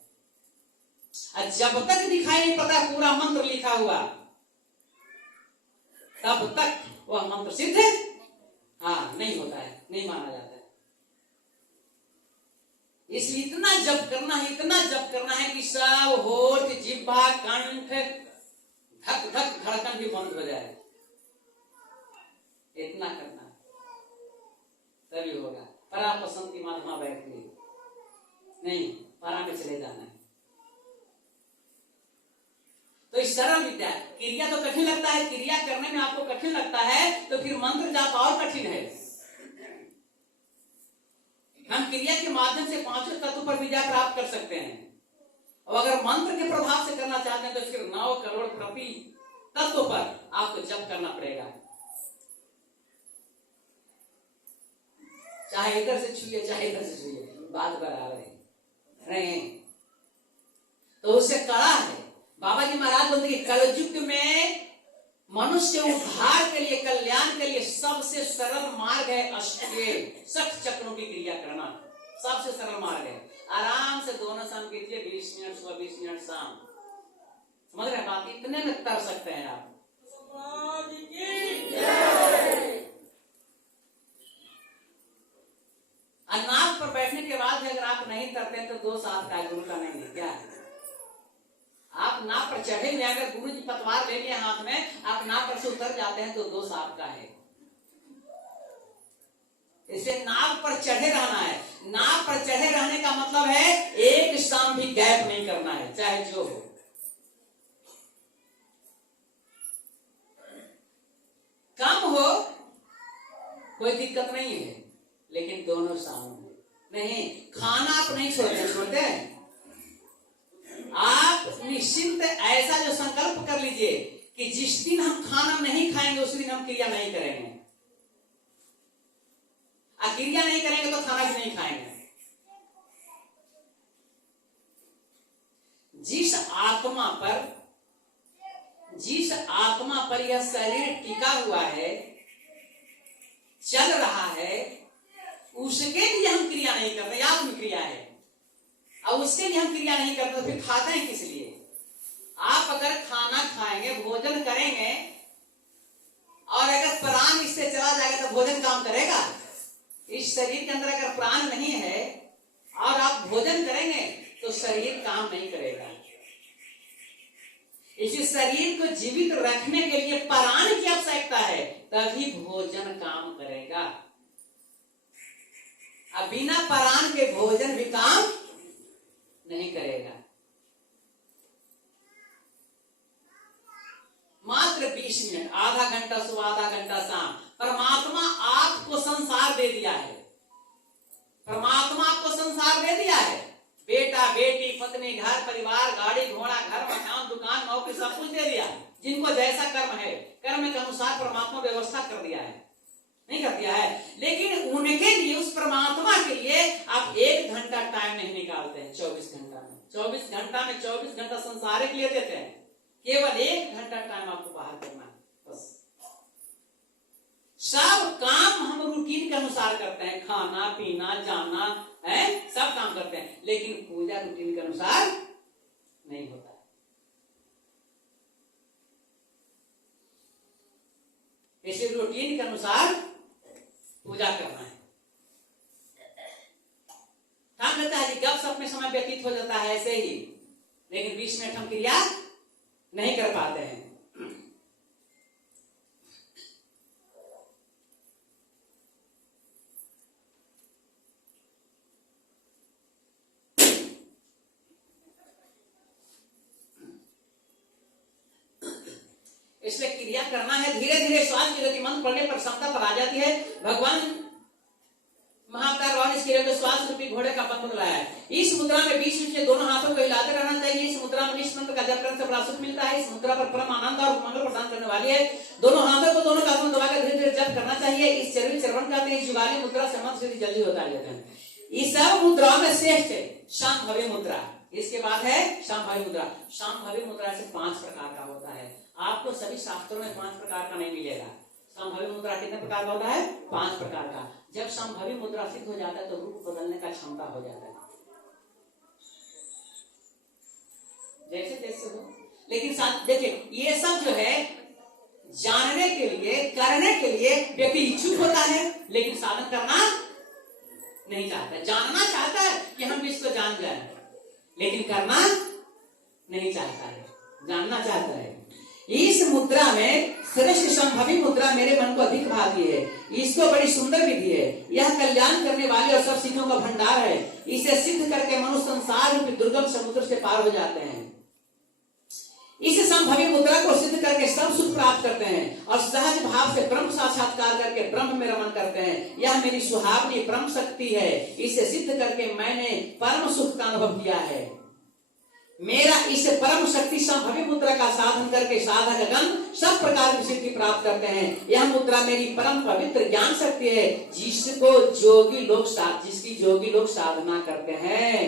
और जब तक दिखाई नहीं पड़ता पूरा मंत्र लिखा हुआ तब तक वह मंत्र सिद्ध नहीं होता है, नहीं माना जाता है। इसलिए इतना जप करना है कि सब होठ जिह्वा कंठ धक धक धड़कन भी बंद हो जाए। इतना करना तभी होगा। परा पसंद की महात्मा बैठ गई नहीं, परा में चले जाना है। तो इस सरल विद्या क्रिया तो कठिन लगता है, क्रिया करने में आपको कठिन लगता है तो फिर मंत्र जाप और कठिन है। हम क्रिया के माध्यम से पांचों तत्व पर विजय प्राप्त कर सकते हैं और अगर मंत्र के प्रभाव से करना चाहते हैं तो फिर 9 करोड़ प्रति तत्व पर आपको जप करना पड़ेगा। चाहे इधर से छुइए चाहे इधर से छुइए, बात बराबर है नहीं। तो उससे कड़ा है। बाबा जी महाराज बोलते कि कलयुग में मनुष्य उद्धार के लिए, कल्याण के लिए सबसे सरल मार्ग है अष्टके 60 चक्रों की क्रिया करना। सबसे सरल मार्ग है। आराम से दोनों शाम कीजिए, 20 मिनट सुबह 20 मिनट शाम। समझ रहे बात, इतने में कर सकते हैं आप। नाक पर बैठने के बाद भी अगर आप नहीं करते हैं तो दोष आपका है, गुरु का नहीं है। क्या है, आप नाक पर चढ़े हुए, अगर गुरु जी पतवार ले लिए हाथ में, आप नाक पर से उतर जाते हैं तो दोष आपका है। इसे नाक पर चढ़े रहना है। नाक पर चढ़े रहने का मतलब है एक शाम भी गैप नहीं करना है, चाहे जो हो। कम हो कोई दिक्कत नहीं है, लेकिन दोनों शाम नहीं। खाना आप नहीं छोड़ते आप निश्चिंत ऐसा जो संकल्प कर लीजिए कि जिस दिन हम खाना नहीं खाएंगे उस दिन हम क्रिया नहीं करेंगे। क्रिया नहीं करेंगे तो खाना भी नहीं खाएंगे। जिस आत्मा पर यह शरीर टिका हुआ है, चल रहा है, उसके लिए हम क्रिया नहीं करते। आत्म क्रिया है और उसके लिए हम क्रिया नहीं करते तो फिर खाते हैं किस लिए। आप अगर खाना खाएंगे, भोजन करेंगे और अगर प्राण इससे चला जाएगा तो भोजन काम करेगा। इस शरीर के अंदर अगर प्राण नहीं है और आप भोजन करेंगे तो शरीर काम नहीं करेगा। इस शरीर को जीवित रखने के लिए प्राण की आवश्यकता है, तभी भोजन काम करेगा। अब बिना प्राण के भोजन भी काम नहीं करेगा। मात्र 20 मिनट, आधा घंटा सुबह, आधा घंटा शाम। परमात्मा आपको संसार दे दिया है, परमात्मा आपको संसार दे दिया है। बेटा बेटी पत्नी घर परिवार गाड़ी घोड़ा घर मकान दुकान नौकरी सब कुछ दे दिया। जिनको जैसा कर्म है कर्म के अनुसार परमात्मा व्यवस्था कर दिया है, नहीं कर दिया है। लेकिन उनके लिए, उस परमात्मा के लिए आप 1 घंटा टाइम नहीं निकालते हैं 24 घंटा में। 24 घंटा में 24 घंटा संसार के लिए देते हैं, केवल 1 घंटा टाइम आपको बाहर करना है बस। सब काम हम रूटीन के अनुसार करते हैं, खाना पीना जाना है सब काम करते हैं, लेकिन पूजा रूटीन के अनुसार नहीं होता है। इसी रूटीन के अनुसार पूजा करना है। काम रहता है जी, गपशप में समय व्यतीत हो जाता है ऐसे ही, लेकिन 20 मिनट हम क्रिया नहीं कर पाते हैं। इसलिए क्रिया करना है, धीरे धीरे श्वास की गति मंद पड़ने पर क्षमता पर आ जाती है। भगवान महाकाल भगवान इस क्रिया को श्वास रूपी घोड़े का बंध बनाया है। इस मुद्रा में बीच बीच में दोनों हाथों को हिलाते रहना चाहिए। इस मुद्रा में निष्ठ मंत्र का जप करने से बड़ा सुख मिलता है। इस मुद्रा पर परम आनंद और मंगल प्रदान करने वाली है। दोनों हाथों को दोनों कानों में दबाकर धीरे धीरे जप करना चाहिए। इस चरवी चरवण कहते हैं। इस जुगाली मुद्रा से मंत्र सिद्धि जल्दी होता है। इस सब मुद्रा में श्रेष्ठ है शांभवी मुद्रा। इसके बाद है शांभवी मुद्रा। शांभवी मुद्रा से 5 प्रकार का होता है। आपको सभी शास्त्रों में 5 प्रकार का नहीं मिलेगा। संभवी मुद्रा कितने प्रकार का होता है? 5 प्रकार का। जब संभवी मुद्रा सिद्ध हो जाता है तो रूप बदलने का क्षमता हो जाता है, जैसे जैसे हो। लेकिन देखिए, ये सब जो है जानने के लिए, करने के लिए व्यक्ति इच्छुक होता है, लेकिन साधन करना नहीं चाहता। जानना चाहता है कि हम इसको जान जाए, लेकिन करना नहीं चाहता है, जानना चाहता है। इस मुद्रा में श्रेष्ठ संभवी मुद्रा मेरे मन को अधिक भाती है। इसको बड़ी सुंदर विधि है। यह कल्याण करने वाली और सब सिद्धों का भंडार है। इसे सिद्ध करके मनुष्य संसार रूपी दुर्गम समुद्र से पार हो जाते हैं। इस संभवी मुद्रा को सिद्ध करके सब सुख प्राप्त करते हैं और सहज भाव से ब्रह्म साक्षात्कार करके ब्रह्म में रमन करते हैं। यह मेरी सुहावनी ब्रह्म शक्ति है। इसे सिद्ध करके मैंने परम सुख का अनुभव किया है। मेरा इस परम शक्ति संभवी मुद्रा का साधन करके साधक गण सब प्रकार की सिद्धि प्राप्त करते हैं। यह मुद्रा मेरी परम पवित्र ज्ञान शक्ति है, जिसकी जोगी लोग साधना करते हैं।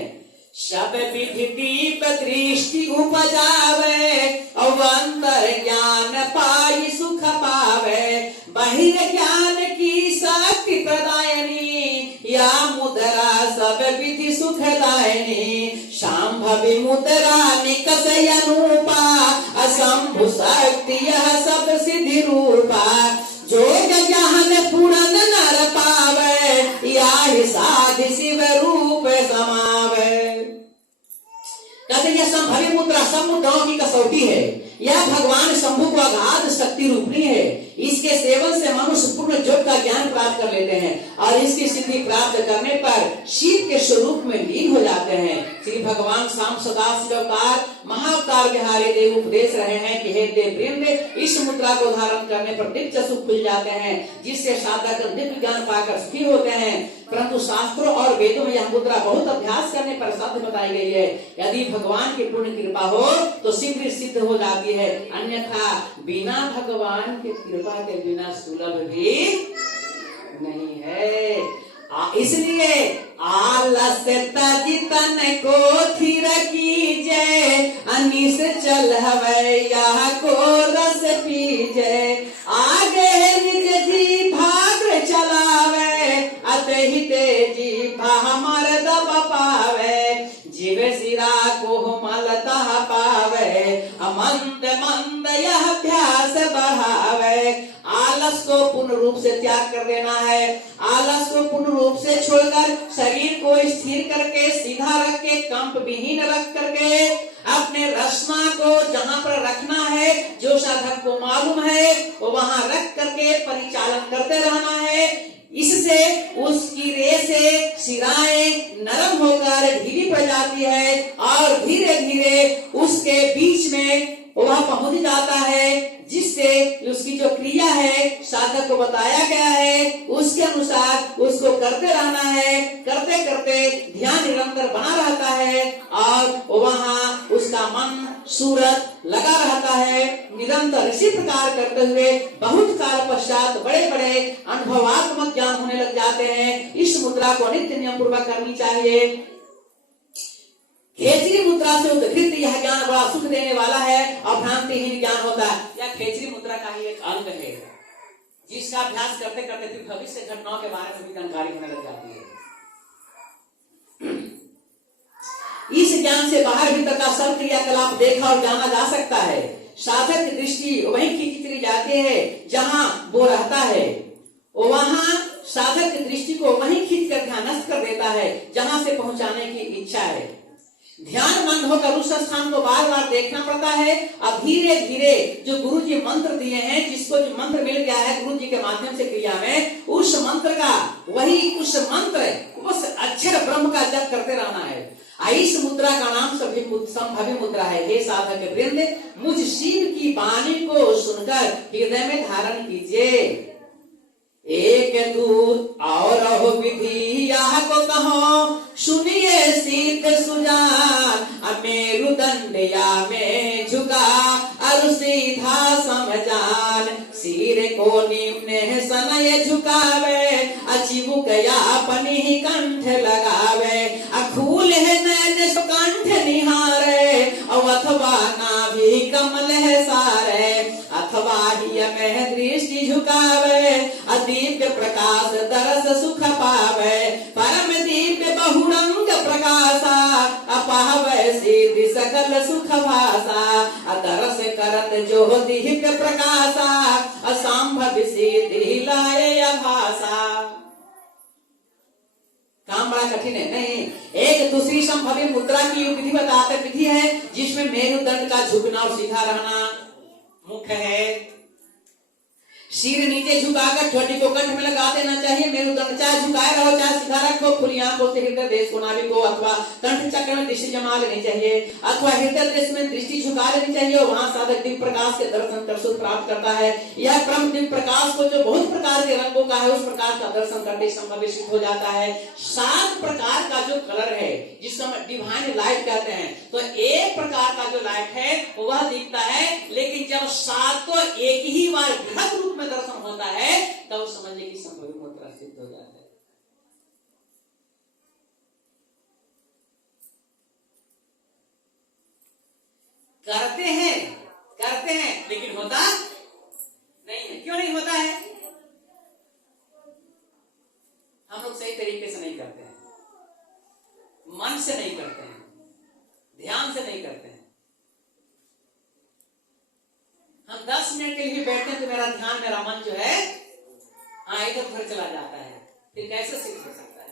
सब विधि दीप दृष्टि उपजावे और अंतर ज्ञान पाई सुख पावे। बहिर ज्ञान की शक्ति प्रदायनी, या मुद्रा सब विधि सुखदायनी। शांभवी मुद्रा निकषय अनुपा, असंभु शक्ति यह सब सिद्धि रूपा। जोग ज्ञान पूर्ण नर पावे, या साधि शिव रूप समावे। कहते यह संभवी मुद्रा सब मुद्राओं की कसौटी है। यह भगवान शंभु को अगाध शक्ति रूपनी है। इसके सेवन से मनुष्य पूर्ण योग का ज्ञान प्राप्त कर लेते हैं और इसकी सिद्धि प्राप्त करने पर शिव के स्वरूप में लीन हो जाते हैं। श्री भगवान शाम सदा शिव अवतार महाअवतार बिहारी देव उपदेश रहे हैं कि हे देववृंद, इस मुद्रा को धारण करने पर दिव्य सुख खुल जाते हैं, जिससे साधक दिव्य ज्ञान पाकर सुखी होते हैं। परंतु शास्त्रों और वेदों में यह मुद्रा बहुत अभ्यास करने पर साध्य बताई गई है। यदि भगवान की पूर्ण कृपा हो तो शीघ्र सिद्ध हो जाती है, अन्यथा बिना भगवान की कृपा के बिना सुलभ भी नहीं है। इसलिए आलस तजी तन को थिर कीजे, अनिस चल हवैया को रस पीजे। आगे निज जी भाग्य चलावे, अतहि तेजी हमर दब पावे। जीव सिरा को मलता पावे, मंद मंद यह अभ्यास बढ़ावे। आलस को पूर्ण रूप से त्याग कर देना है। आलस को पूर्ण रूप से छोड़कर शरीर को स्थिर करके सीधा रख के कंप विहीन रख करके अपने रचना को जहां पर रखना है, जो साधक को मालूम है वो वहां रख करके परिचालन करते रहना है। इससे उसकी रेसे शिराएं नरम होकर ढीली पड़ जाती है करते ध्यान निरंतर बना रहता है और वहां उसका मन सूरत लगा रहता है निरंतर। इसी प्रकार करते हुए बहुत काल पश्चात बड़े बड़े अनुभवात्मक ज्ञान होने लग जाते हैं। इस मुद्रा को नित्य नियम पूर्वक करनी चाहिए। खेचरी मुद्रा से उद्घृत यह ज्ञान बड़ा सुख देने वाला है और भ्रांतिहीन ज्ञान होता है। यह खेचरी मुद्रा का ही एक अंग है जिसका अभ्यास करते करते फिर भविष्य घटनाओं के बारे में भी जानकारी होने लग जाती है। इस ज्ञान से बाहर भीतर का सब क्रियाकलाप देखा और जाना जा सकता है। साधक की दृष्टि वहीं खींची चली जाती है जहां वो रहता है, वहां साधक की दृष्टि को वहीं खींच कर ध्यानस्थ कर देता है जहां से पहुंचाने की इच्छा है। ध्यान मंद होकर उस स्थान को बार बार देखना पड़ता है और धीरे धीरे जो गुरु जी मंत्र दिए हैं, जिसको जो मंत्र मिल गया है गुरु जी के माध्यम से क्रिया में, उस मंत्र का उस अक्षर ब्रह्म का जप करते रहना है। इस मुद्रा का नाम संभवी मुद्रा है। हे साधक वृंद, मुझ शिव की वाणी को सुनकर हृदय में धारण कीजिए। एक दूर और विधि यह को कहो, सुनिए सिद्ध सुजान, मेरुदंड या में झुका और सीधा समझान। सिर को निम्न सनय झुकावे, चिबुक या पनी कंठ लगावे, खूल है नैन कंठ निहारे, अथवा नाभि कमल है सारे, अथवा ही में दृष्टि झुकावे, दिव्य प्रकाश दरस सुख पावे, परम दिव्य बहुरंग प्रकाशा, अपावे सिद्धि सकल सुख भाषा, दरस करत जो दिव्य प्रकाशा, असंभव सिद्धि लाए भाषा। काम बड़ा कठिन है नहीं। एक दूसरी संभवी मुद्रा की विधि बताते विधि है जिसमें मेरुदंड का झुकना और सीधा रहना मुख्य है। सिर नीचे झुकाकर ठोड़ी को कंठ में लगा देना चाहिए। मेरुदंड चाहे झुकाए रहो चाहे सीधा रखो, खुली आंखों से हृदय देश को नाभि को अथवा कंठ चक्र में दृष्टि जमा लेनी चाहिए अथवा हृदय देश में दृष्टि झुका लेनी चाहिए। वहां साधक दिव्य प्रकाश के दर्शन कर सुख प्राप्त करता है। यह क्रम दिव्य प्रकाश को जो बहुत प्रकार के रंगों का है उस प्रकार का दर्शन करने संभव सिद्ध हो जाता है। 7 प्रकार का जो कलर है जिसको हम डिवाइन लाइट कहते हैं, तो एक प्रकार का जो लाइट है वह दिखता है, लेकिन जब 7 एक ही बार बृहद रूप में दर्शन होता है तब तो समझने की संभवी मुद्रा सिद्ध हो जाता है। करते हैं लेकिन होता नहीं है। क्यों नहीं होता है? हम लोग सही तरीके से नहीं करते हैं, मन से नहीं करते हैं, ध्यान से नहीं करते हैं। हम 10 मिनट के लिए बैठते हैं तो मेरा ध्यान मेरा मन जो है इधर उधर चला जाता है, फिर कैसे सिद्ध हो सकता है?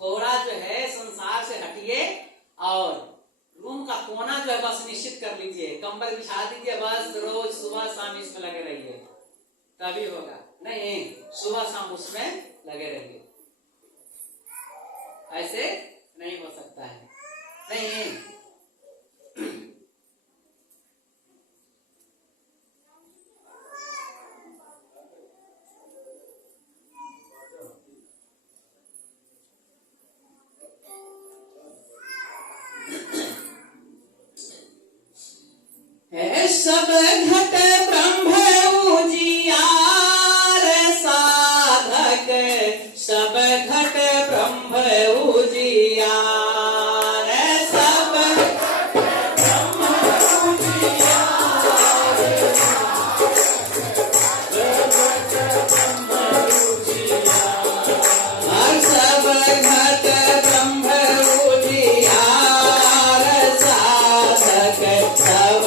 थोड़ा जो है संसार से हटिए और रूम का कोना जो है बस निश्चित कर लीजिए, कंबल बिछा दीजिए, बस रोज सुबह शाम इसमें लगे रहिए, तभी होगा। नहीं, सुबह शाम उसमें लगे रहिए, ऐसे नहीं हो सकता है। नहीं, सब घट ब्रह्म उजियार साधक, सब घट ब्रह्म उजियार, सब ब्रह्म उजियार, सब घट ब्रह्म उजियार साधक, सब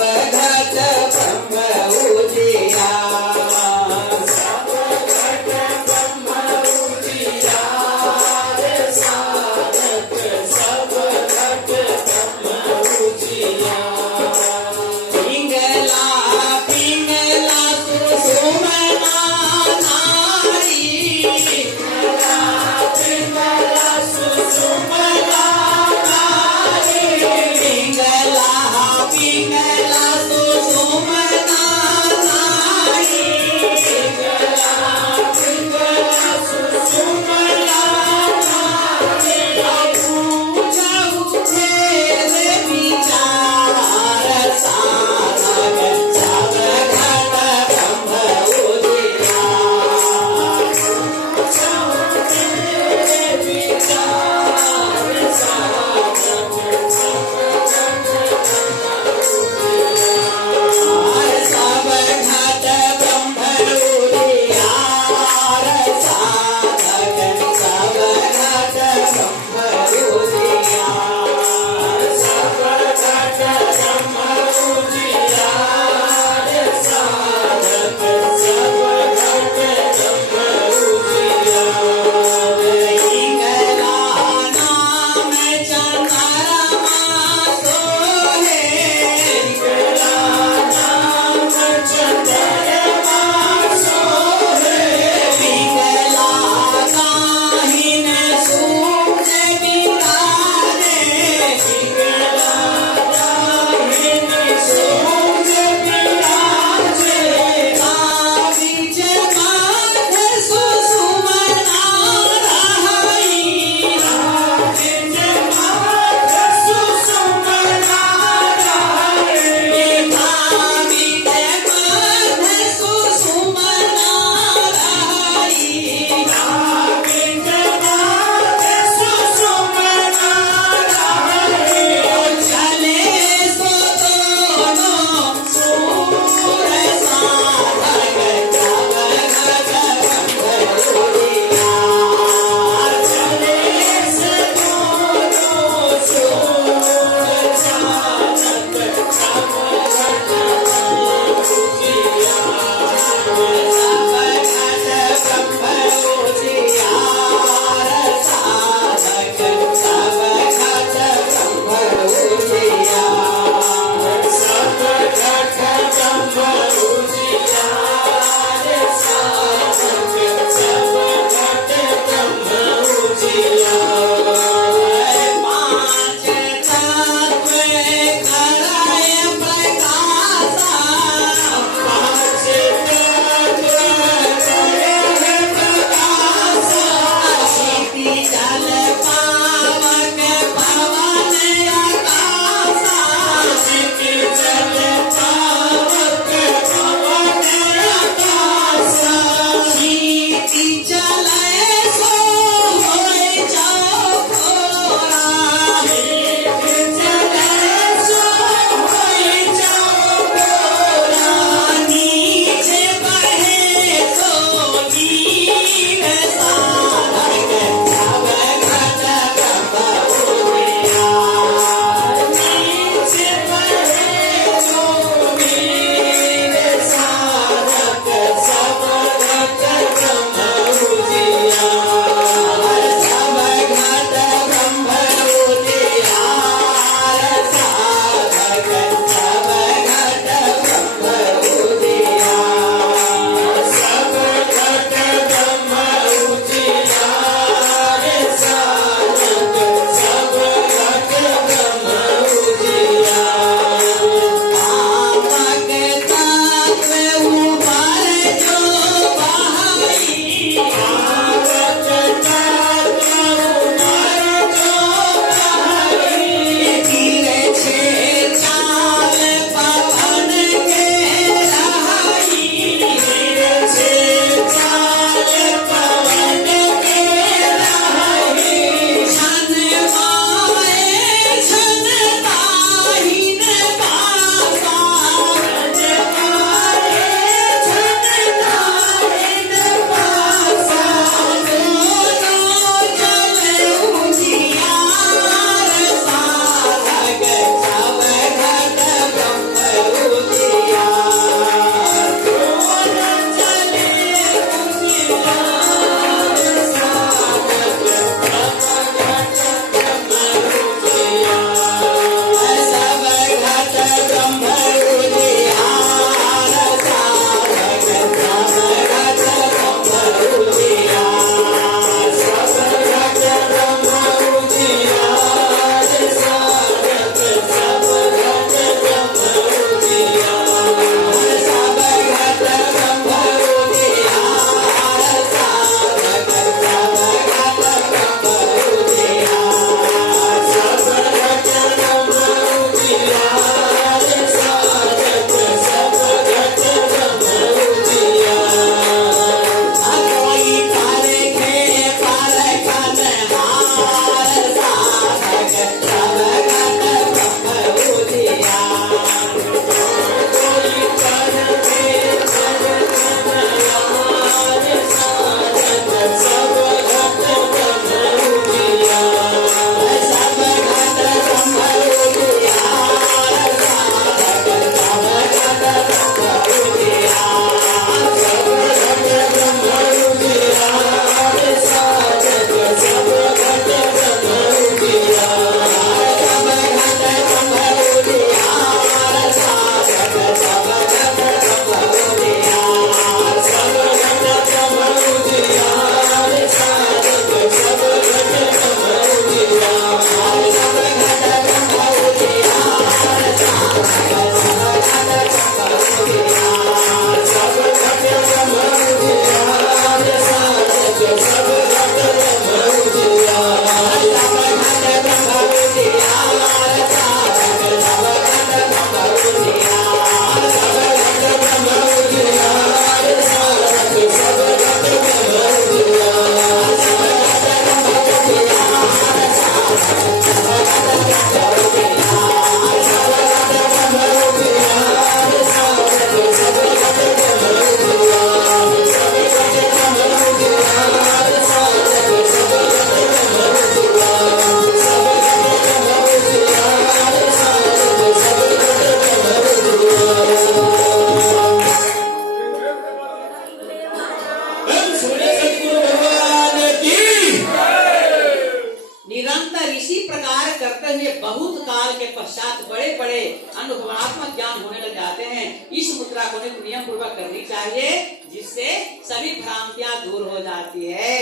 हुए बहुत काल के पश्चात बड़े बड़े अनुभवात्मक ज्ञान होने लग जाते हैं। इस मुद्रा को नियम पूर्वक करनी चाहिए, जिससे सभी भ्रांतियां दूर हो जाती है।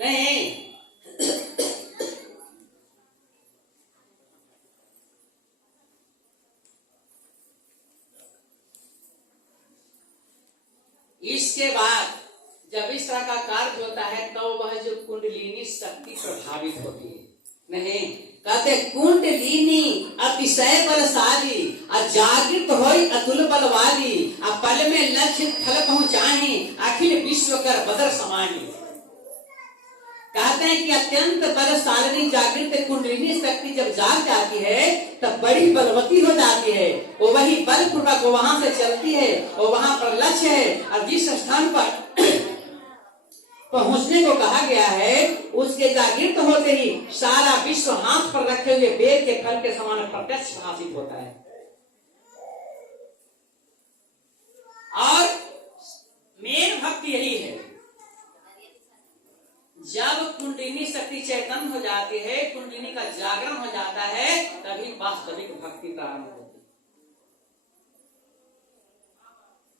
नहीं इसके बाद जब इस तरह का कार्य होता है तो वह जो कुंडलिनी शक्ति प्रभावित होती है। नहीं कहते कुंडलिनी अतिशय बलशाली और जागृत होई अतुल बल वाली, अब पल में लक्ष्य फल पहुंचाई, अखिल विश्व कर बदर समानी। कहते हैं कि अत्यंत बलशालिनी जागृत कुंडलिनी शक्ति जब जाग जाती है तब बड़ी बलवती हो जाती है। वो वही बल पूर्वक वहां से चलती है, वो वहां पर लक्ष्य है, और जिस स्थान पर पहुंचने को कहा गया है उसके जागृत होते ही सारा विश्व हाथ पर रखे हुए बेर के फल के समान प्रत्यक्ष भाषित होता है। और मेन भक्ति यही है, जब कुंडलिनी शक्ति चैतन्य हो जाती है, कुंडलिनी का जागरण हो जाता है, तभी वास्तविक भक्ति प्रारंभ होती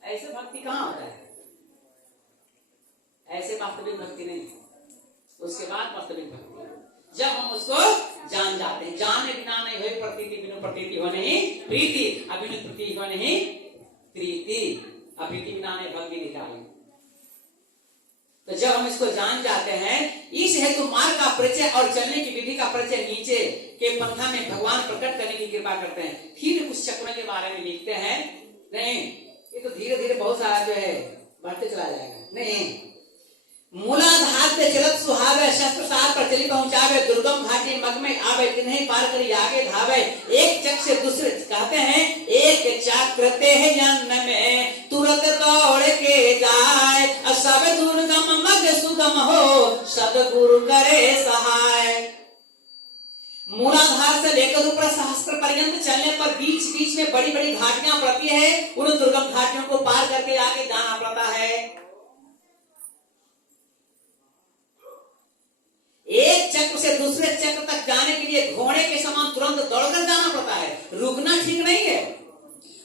है। ऐसे भक्ति कहाँ होता है? ऐसे वास्तविक भक्ति नहीं, उसके बाद वास्तविक भक्ति जब हम उसको जान जाते हैं। जाने बिना नहीं हुई प्रतीति, बिनु प्रतीति हो नहीं प्रीति, अबिनु प्रीति हो नहीं प्रीति, अप्रीति बिना नहीं भक्ति निकाली। तो जब हम इसको जान जाते हैं, इस हेतु मार्ग का परिचय और चलने की विधि का परिचय नीचे के पंथा में भगवान प्रकट करने की कृपा करते हैं। फिर उस चक्र के बारे में लिखते हैं। नहीं ये तो धीरे धीरे बहुत सारा जो है बढ़ते चला जाएगा। नहीं मूलाधार से चलत सुहावे, शस्त्र सार पर चली पहुंचावे, दुर्गम घाटी मग में आवे, किन्हीं पार करी आगे धावे, एक चक्र से दूसरे। कहते हैं एक चक्र ते जन्म में तुरंत दौड़ के जाए, सब दुर्गम मग सुगम हो, सदगुरु करे सहाय। मूलाधार से लेकर ऊपर सहस्त्र पर्यंत चलने पर बीच बीच में बड़ी बड़ी घाटियां पड़ती है, उन दुर्गम घाटियों को पार करके आगे जाना पड़ता है। एक चक्र से दूसरे चक्र तक जाने के लिए घोड़े के समान तुरंत दौड़कर जाना पड़ता है, रुकना ठीक नहीं है।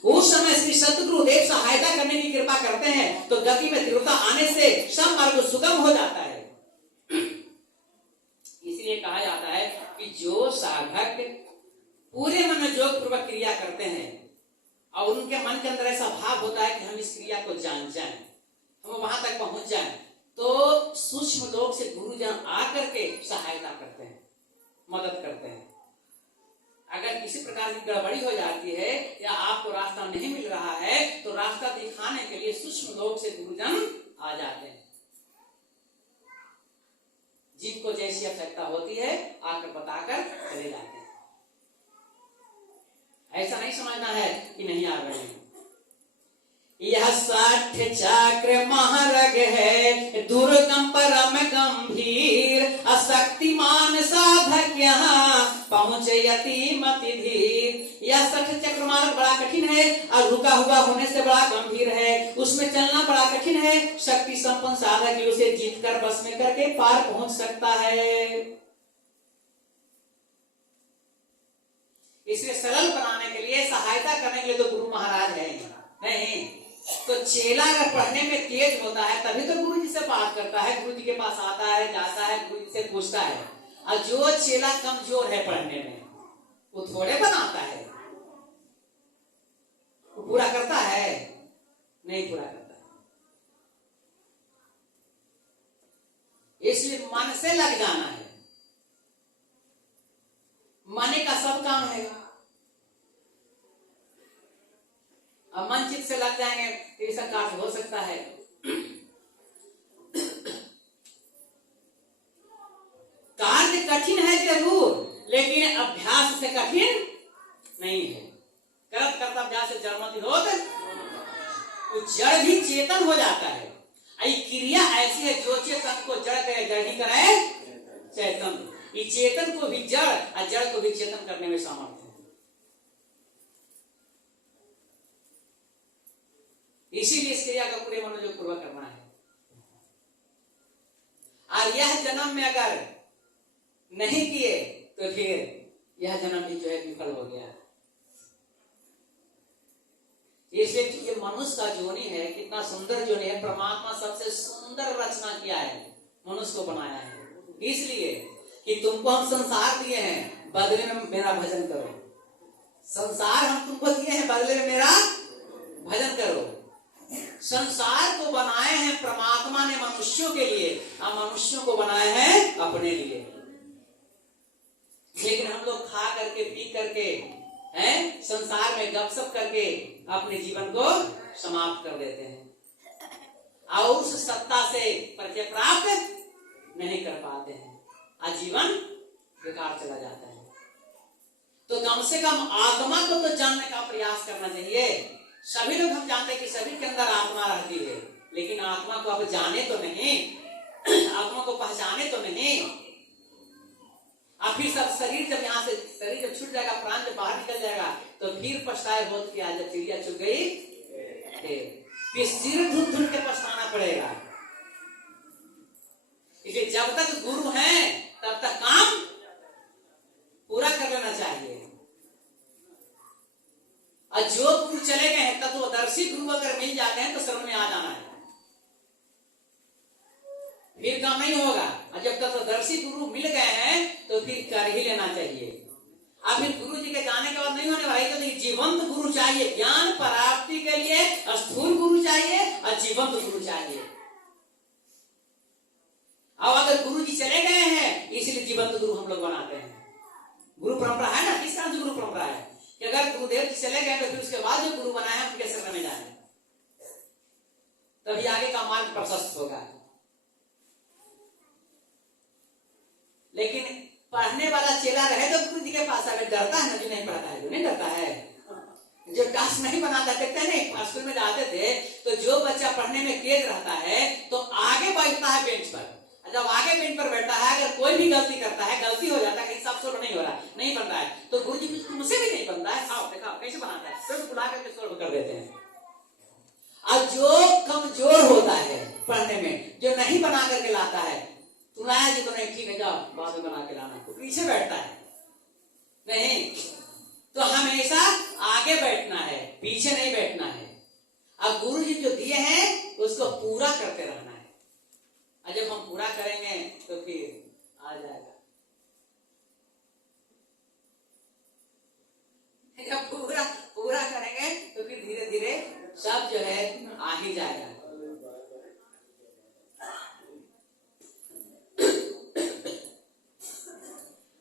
उस समय श्री सतगुरुदेव सहायता करने की कृपा करते हैं तो गति में तीव्रता आने से सब मार्ग सुगम हो जाता है। इसलिए कहा जाता है कि जो साधक पूरे मन में योग पूर्वक क्रिया करते हैं और उनके मन के अंदर ऐसा भाव होता है कि हम इस क्रिया को जान जाएं, हम वहां तक पहुंच जाएं, तो सूक्ष्म लोक से गुरुजन आकर के सहायता करते हैं, मदद करते हैं। अगर किसी प्रकार की गड़बड़ी हो जाती है या आपको रास्ता नहीं मिल रहा है तो रास्ता दिखाने के लिए सूक्ष्म लोक से गुरुजन आ जाते हैं। जिनको जैसी आवश्यकता होती है आकर बताकर चले जाते हैं। ऐसा नहीं समझना है कि नहीं आ रहे हैं। यह 60 चक्र महारग है, दुर्गम परम गंभीर, अशक्तिमान साधक यहाँ पहुंचे यति मति धीर। यह 60 चक्र मार्ग बड़ा कठिन है और रुका हुआ होने से बड़ा गंभीर है, उसमें चलना बड़ा कठिन है। शक्ति संपन्न साधक उसे जीत कर बस में करके पार पहुंच सकता है। इसे सरल बनाने के लिए, सहायता करने के लिए तो गुरु महाराज है। नहीं तो चेला अगर पढ़ने में तेज होता है तभी तो गुरु जी से बात करता है, गुरु जी के पास आता है, जाता है, गुरु जी से पूछता है। और जो चेला कमजोर है पढ़ने में, वो थोड़े बनाता है, वो पूरा करता है? नहीं पूरा करता है। इसलिए मन से लग जाना है, मन का सब काम है। अब मन चित से लग जाएंगे तो ऐसा कार्य हो सकता है। कार्य कठिन है जरूर, लेकिन अभ्यास से कठिन नहीं है। करत करत अभ्यास से जड़मति होत, तो जड़ भी चेतन हो जाता है। क्रिया ऐसी है जो चेतन को जड़ करे, जड़ ही करे चेतन। ये चेतन को भी जड़ और जड़ को भी चेतन करने में सामर्थ्य है। इसीलिए इस क्रिया का पूरे मनोयोग पूर्वक करना है। और यह जन्म में अगर नहीं किए तो फिर यह जन्म भी जो है विफल हो गया। इसलिए ये मनुष्य का जोनी है, कितना सुंदर जोनी है। परमात्मा सबसे सुंदर रचना किया है, मनुष्य को बनाया है इसलिए कि तुमको हम संसार दिए हैं, बदले में मेरा भजन करो। संसार हम तुमको दिए हैं, बदले में मेरा भजन करो। संसार को बनाए हैं परमात्मा ने मनुष्यों के लिए, और मनुष्यों को बनाए हैं अपने लिए। लेकिन हम लोग खा करके पी करके हैं, संसार में गपशप करके अपने जीवन को समाप्त कर देते हैं और उस सत्ता से परिचय प्राप्त नहीं कर पाते हैं, आजीवन बेकार चला जाता है। तो कम से कम आत्मा को तो जानने का प्रयास करना चाहिए। सभी लोग हम जानते हैं कि सभी के अंदर आत्मा रहती है, लेकिन आत्मा को अब जाने तो नहीं, आत्मा को पहचाने तो नहीं। अब फिर सब शरीर जब यहाँ से शरीर जब छूट जाएगा, प्राण जब बाहर निकल जाएगा, तो फिर पछताए होत किया, जब चिड़िया छूट गई फिर सिर धुन धुन के पछताना पड़ेगा। इसलिए जब तक गुरु है तब तक काम पूरा कर लेना चाहिए। और जो गुरु चले गए हैं, तत्वदर्शी गुरु अगर मिल जाते हैं तो शरण में आ जाना है, फिर काम नहीं होगा। और जब तत्वदर्शी गुरु मिल गए हैं तो फिर कर ही लेना चाहिए। अब फिर गुरु जी के जाने के बाद नहीं होने वाला, तो जीवंत गुरु चाहिए। ज्ञान प्राप्ति के लिए स्थूल गुरु चाहिए और जीवंत गुरु चाहिए। अब अगर गुरु जी चले गए हैं, इसलिए जीवंत गुरु हम लोग बनाते हैं। गुरु परंपरा है ना, किस तरह से गुरु परंपरा है कि अगर गुरुदेव जी चले गए तो फिर उसके बाद जो गुरु बनाए उनके शरण में जाए, तभी आगे का मार्ग प्रशस्त होगा। लेकिन पढ़ने वाला चेला रहे तो गुरु जी के पास आगे डरता है ना, जो नहीं पढ़ता है, जो नहीं डरता है, जो टास्क नहीं बनाता, देखते नहीं स्कूल में जाते थे तो जो बच्चा पढ़ने में तेज रहता है तो आगे बैठता है बेंच पर। जब आगे बेंच पर बैठता है, अगर कोई भी गलती करता है, गलती हो जाता है, कहीं सब सोल्व नहीं हो रहा, नहीं बन रहा है, तो गुरु जी तुमसे भी नहीं बनता है, आओ देखा कैसे बनाता है, फिर बुला करके सोल्व कर देते हैं। और जो कमजोर होता है पढ़ने में, जो नहीं बना करके लाता है, तुम लाया जी तो नहीं, ठीक है जाओ बाद में बना के लाना, तो पीछे बैठता है। नहीं, तो हमेशा आगे बैठना है, पीछे नहीं बैठना है। अब गुरु जी जो दिए हैं उसको पूरा करते रहना है। और जब हम पूरा करेंगे तो फिर आ जाएगा। जब पूरा करेंगे तो फिर धीरे धीरे सब जो है आ ही जाएगा।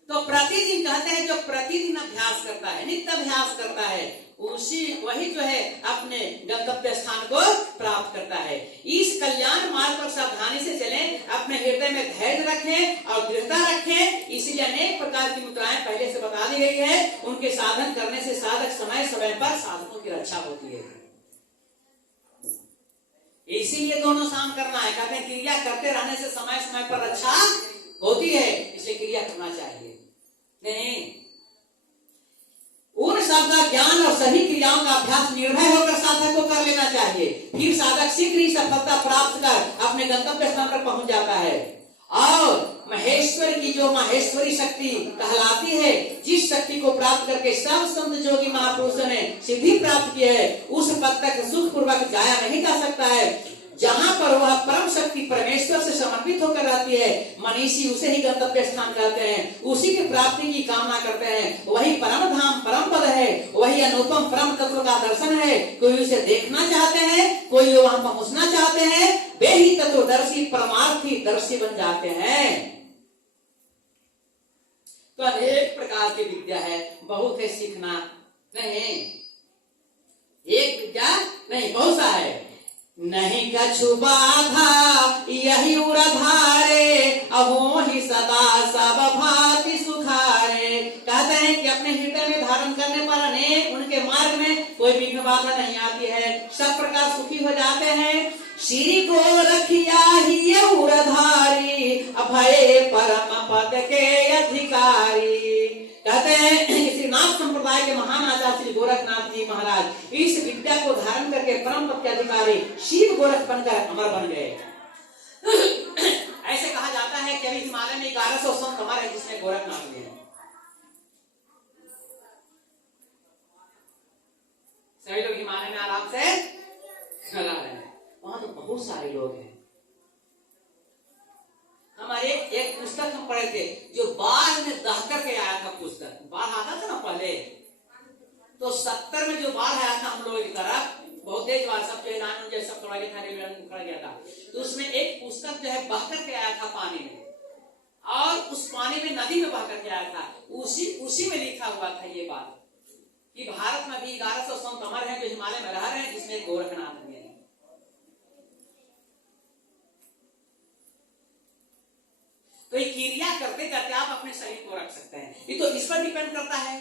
तो प्रतिदिन कहते हैं जो प्रतिदिन अभ्यास करता है, नित्य अभ्यास करता है, वही जो है अपने गंतव्य स्थान को प्राप्त करता है। इस कल्याण मार्ग पर सावधानी से चलें, अपने हृदय में धैर्य रखें और दृढ़ता रखें। इसीलिए अनेक प्रकार की मुद्राएं पहले से बता दी गई है। उनके साधन करने से साधक समय समय पर साधकों की रक्षा होती है। इसीलिए दोनों काम करना है। कहते हैं क्रिया करते रहने से समय समय पर रक्षा होती है, इसलिए क्रिया करना चाहिए। नहीं, उन सब का ज्ञान और सभी क्रियाओं का अभ्यास निर्भय होकर साधक को कर लेना चाहिए। फिर साधक शीघ्र ही सफलता प्राप्त कर अपने गंतव्य स्थान पर पहुंच जाता है। और महेश्वर की जो माहेश्वरी शक्ति कहलाती है, जिस शक्ति को प्राप्त करके सब संत जोगी महापुरुषों ने सिद्धि प्राप्त की है, उस पद तक सुख पूर्वक जाया नहीं जा सकता है। जहां पर वह परम शक्ति परमेश्वर से समर्पित होकर रहती है, मनीषी उसे ही गंतव्य स्थान कहते हैं, उसी की प्राप्ति की कामना करते हैं। वही परम धाम परम पद है, वही अनुपम परम तत्व का दर्शन है। कोई उसे देखना चाहते हैं, कोई वहां पहुंचना चाहते हैं, वे ही तत्वदर्शी परमार्थी दर्शी बन जाते हैं। तो अनेक प्रकार की विद्या है, बहुत है सीखना। नहीं, एक विद्या नहीं, बहुत सा है। नहीं कछु बाधा यही उड़धारे, अहो ही सदा सब भांति सुखारे। कहते हैं कि अपने हृदय में धारण करने पर अनेक उनके मार्ग में कोई विघ्न बाधा नहीं आती है, सब प्रकार सुखी हो जाते हैं। श्री गोरखिया ही उड़धारी, अभय परम पद के अधिकारी। कहते हैं श्री नाथ संप्रदाय के महान आचार्य श्री गोरखनाथ जी महाराज इस विद्या को धारण करके परम पद के अधिकारी शिव गोरख बनकर अमर बन गए। ऐसे कहा जाता है कि अभी हिमालय में 1100 संत हमारे जिसमें गोरखनाथ जी हैं। लगा रहे हैं। वहां तो बहुत सारे लोग हैं। हमारे एक पुस्तक हम पढ़े थे जो बाढ़ में दह करके आया था। पुस्तक बाढ़ आता था ना पहले, तो 70 में जो बाढ़ आया था हम लोगों की तरफ, बहुत तेज बाढ़, सब सब थोड़ा गया था। तो उसमें एक पुस्तक जो है बह करके आया था पानी में, और उस पानी में नदी में बह करके आया था। उसी में लिखा हुआ था ये बात कि भारत में भी 1100 संत अमर हैं जो हिमालय में रह रहे हैं, जिसमें गोरखनाथ भी है। तो ये क्रिया करते करते आप अपने शरीर को रख सकते हैं। ये तो इस पर डिपेंड करता है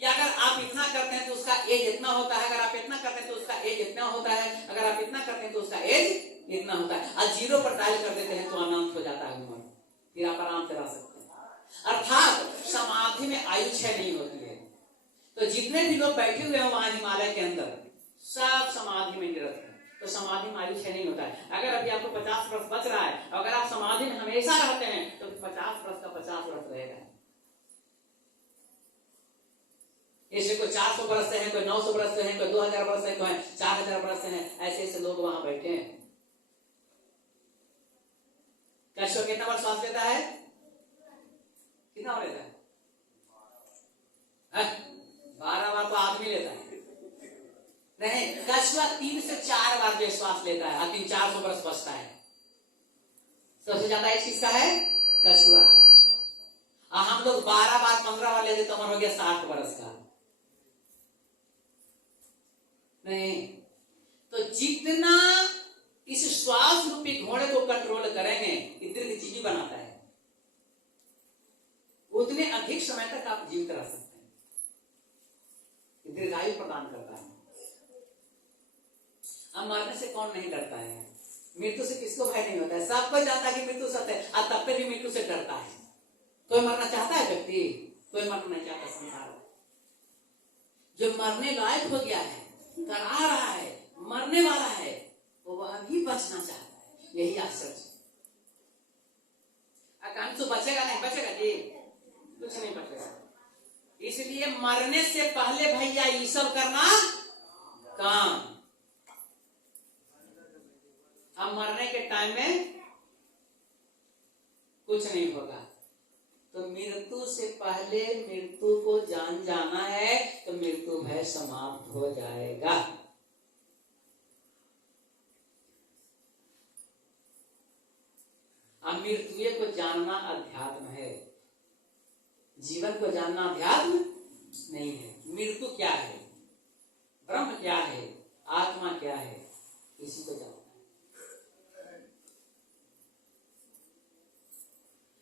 कि अगर आप इतना करते हैं तो उसका एज इतना होता है, अगर आप इतना करते हैं तो उसका एज इतना होता है, अगर आप इतना करते हैं तो उसका एज इतना होता है। और 0 पर डायल कर देते हैं तो अनंत हो जाता है उम्र, फिर आप आराम से रह सकते हैं। अर्थात समाधि में आयु क्षय नहीं होती है। तो जितने भी लोग बैठे हुए हैं वहां हिमालय के अंदर, सब समाधि में निरत है। तो समाधि में आयु क्षय नहीं होता है। अगर अभी आपको 50 वर्ष बच रहा है, अगर आप समाधि में हमेशा रहते हैं तो 50 वर्ष का 50 वर्ष रहेगा। ऐसे कोई 400 वर्ष से है, कोई 900 वर्ष से है, कोई 2000 वर्ष से, कोई 4000 वर्ष से है। ऐसे ऐसे लोग वहां बैठे हैं। कश्यप कितना बार श्वास लेता है? कितना बार लेता है? 12 बार तो आदमी लेता है। नहीं, कछुआ 3 से 4 बार जो श्वास लेता है, 300-400 वर्ष बचता है। सबसे ज्यादा एक चीज का है कछुआ का। हम लोग 12 बार 15 बार लेते तो उम्र हो गया 60 वर्ष का। नहीं, तो जितना इस श्वास रूपी घोड़े को कंट्रोल करेंगे, दीर्घ जीवी बनाता है, उतने अधिक समय तक आप जीवित रह सकते हैं। दीर्घायु प्रदान करता है। अब मरने से कौन नहीं डरता है? मृत्यु से किसको भय नहीं होता है? सबको जानता है कि मृत्यु सत्य है, और तब पे भी मृत्यु से डरता है। कोई मरना चाहता है व्यक्ति? कोई मरना नहीं चाहता। संसार जो मरने लायक हो गया है, करा रहा है, मरने वाला है, वो वह भी बचना चाहता है। यही आश्चर्य। अकांत तो बचेगा नहीं, बचेगा जी? कुछ नहीं बचेगा। इसलिए मरने से पहले भैया ये सब करना काम। अब मरने के टाइम में कुछ नहीं होगा। तो मृत्यु से पहले मृत्यु को जान जाना है, तो मृत्यु भय समाप्त हो जाएगा। अब मृत्यु को जानना अध्यात्म है, जीवन को जानना अध्यात्म नहीं है। मृत्यु क्या है, ब्रह्म क्या है, आत्मा क्या है, इसी को जानना है।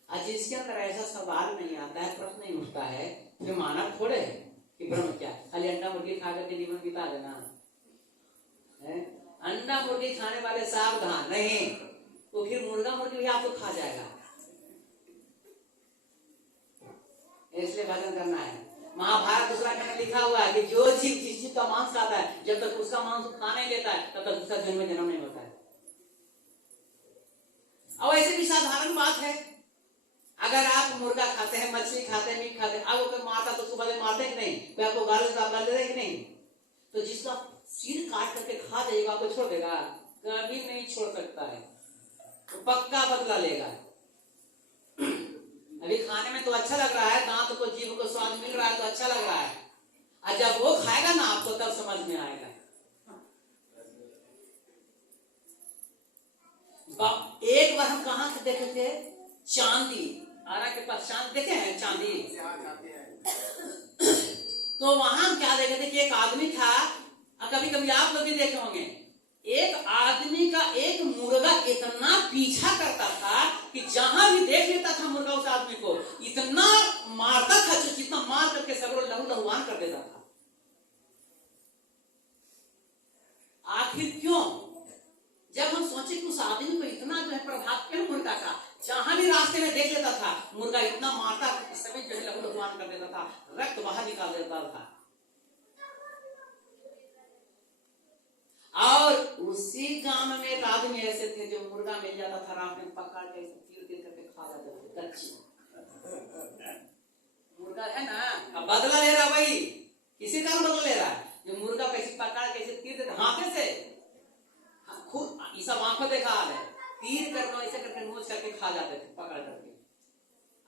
आज जिसके अंदर ऐसा सवाल नहीं आता है, प्रश्न नहीं उठता है, फिर मानव थोड़े है कि ब्रह्म क्या है। खाली अंडा मुर्गी खा करके जीवन बिता देना है। अंडा मुर्गी खाने वाले सावधान नहीं, तो फिर मुर्गा मुर्गी भी आपको खा जाएगा। इसलिए भजन करना है। महाभारत दूसरा खंड लिखा हुआ है कि जो जीव जिस जीव का मांस खाता है, जब तक उसका मांस खा नहीं लेता है, तब तक उसका जन्म में जन्म नहीं होता है। अब ऐसे भी साधारण बात है, अगर आप मुर्गा खाते हैं, मछली खाते हैं, मीट खाते हैं, अब कोई मारता तो उसको बदले मारते कि नहीं? कोई आपको गाली गाल दे कि नहीं? तो जिसका सिर काट करके खा जाएगा, आपको छोड़ देगा? कभी नहीं छोड़ सकता है, तो पक्का बदला लेगा। अभी खाने में तो अच्छा लग रहा है, दांत को जीभ को स्वाद मिल रहा है तो अच्छा लग रहा है, और जब वो खाएगा ना आपको तब समझ में आएगा। एक बार हम कहां से देखे थे? चांदी, आरा के पास चांद देखे हैं? चांदी तो वहां क्या देखे थे कि एक आदमी था, कभी कभी आप लोग भी देखे होंगे, एक आदमी का एक मुर्गा इतना पीछा करता था कि जहां भी देख लेता था मुर्गा उस आदमी को इतना मारता था, जितना मार करके सगरों लहू लहुआन कर देता था। आखिर क्यों? जब हम सोचे कि उस आदमी को इतना जो है प्रभाव क्यों मुर्गा का, जहां भी रास्ते में देख लेता था मुर्गा इतना मारता, सभी जो है लहू लहुआन कर देता था, रक्त बाहर निकाल देता था। और उसी गांव में एक आदमी ऐसे थे जो मुर्गा मिल जाता था, रात में पकड़ के तीर तीर करके खा जाते थे। कच्ची मुर्गा है ना, अब बदला ले रहा भाई, किसी का बदला ले रहा है। जो मुर्गा कैसे पकड़ कैसे तीर देते हाथे से,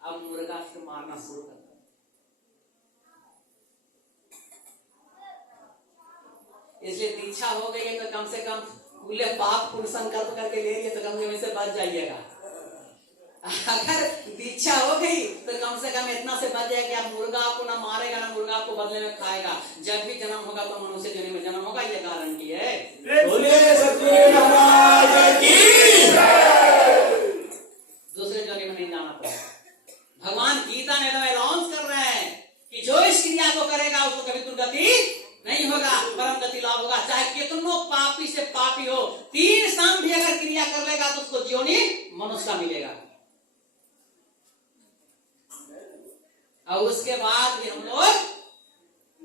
अब मुर्गा से मारना शुरू कर। इसलिए दीक्षा हो गई है तो कम से कम खुले पाप कुल संकल्प करके ले लिए तो कम से कम इससे बच जाइएगा। अगर दीक्षा हो गई तो कम से कम इतना से बच जाएगा कि आप मुर्गा आपको ना मारेगा ना मुर्गा आपको बदले में खाएगा। जब भी जन्म होगा तो मनुष्य योनि में जन्म होगा, ये गारंटी है। दूसरे योनि में नहीं जाना पड़ेगा। भगवान गीता ने तो अनाउंस कर रहे हैं कि जो इस क्रिया को करेगा उसको कभी दुर्गति नहीं होगा, परम गति लाभ होगा। चाहे कितनों पापी से पापी हो, 3 साल भी अगर क्रिया कर लेगा तो उसको योनि मनुष्य का मिलेगा। और उसके बाद भी हम लोग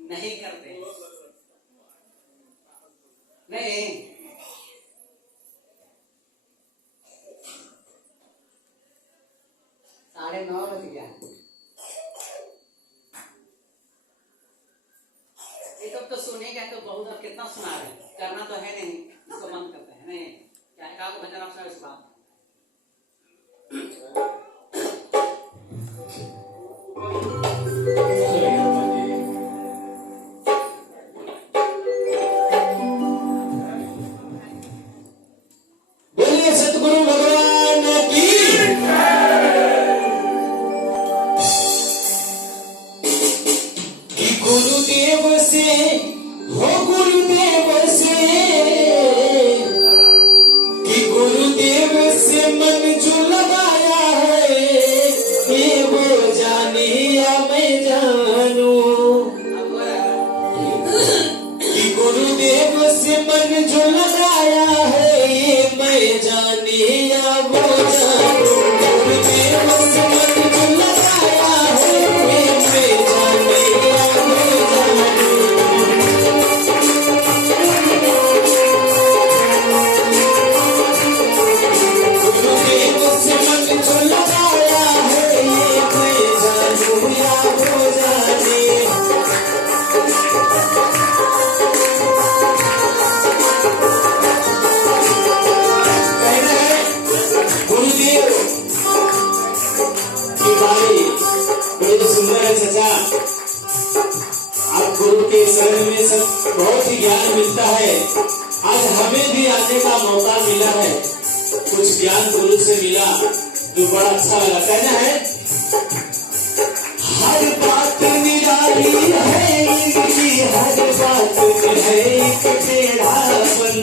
नहीं करते, नहीं। साढ़े 9 बज गया। तो सुनेगा तो बहुत, अब कितना सुना रहे, करना तो है नहीं, इसको बंद करते हैं। नहीं क्या है, काको भजन आप इस बात बोलिए सतगुरु भगवान की। गुरुदेव से हो, गुरुदेव से कि गुरुदेव से मन जो लगाया है ये वो जाने या मैं जानू। कि गुरुदेव से मन जो लगाया है ये मैं जाने या वो जानू। गुरुदेव से मन जो लगाया है ये मैं जाने या वो जानू। गुरुदेव से मन जो लगाया है ये मैं जानू या वो जाने। गुरुदेव की बाणी बड़ी सुंदर है चचा। आप गुरु के शरण में सब बहुत ही ज्ञान मिलता है। आज हमें भी आने का मौका मिला है, कुछ ज्ञान गुरु से मिला जो बड़ा अच्छा लगा। कहना है हर बात निराली है इनकी, हर बात में है एक टेढ़ापन।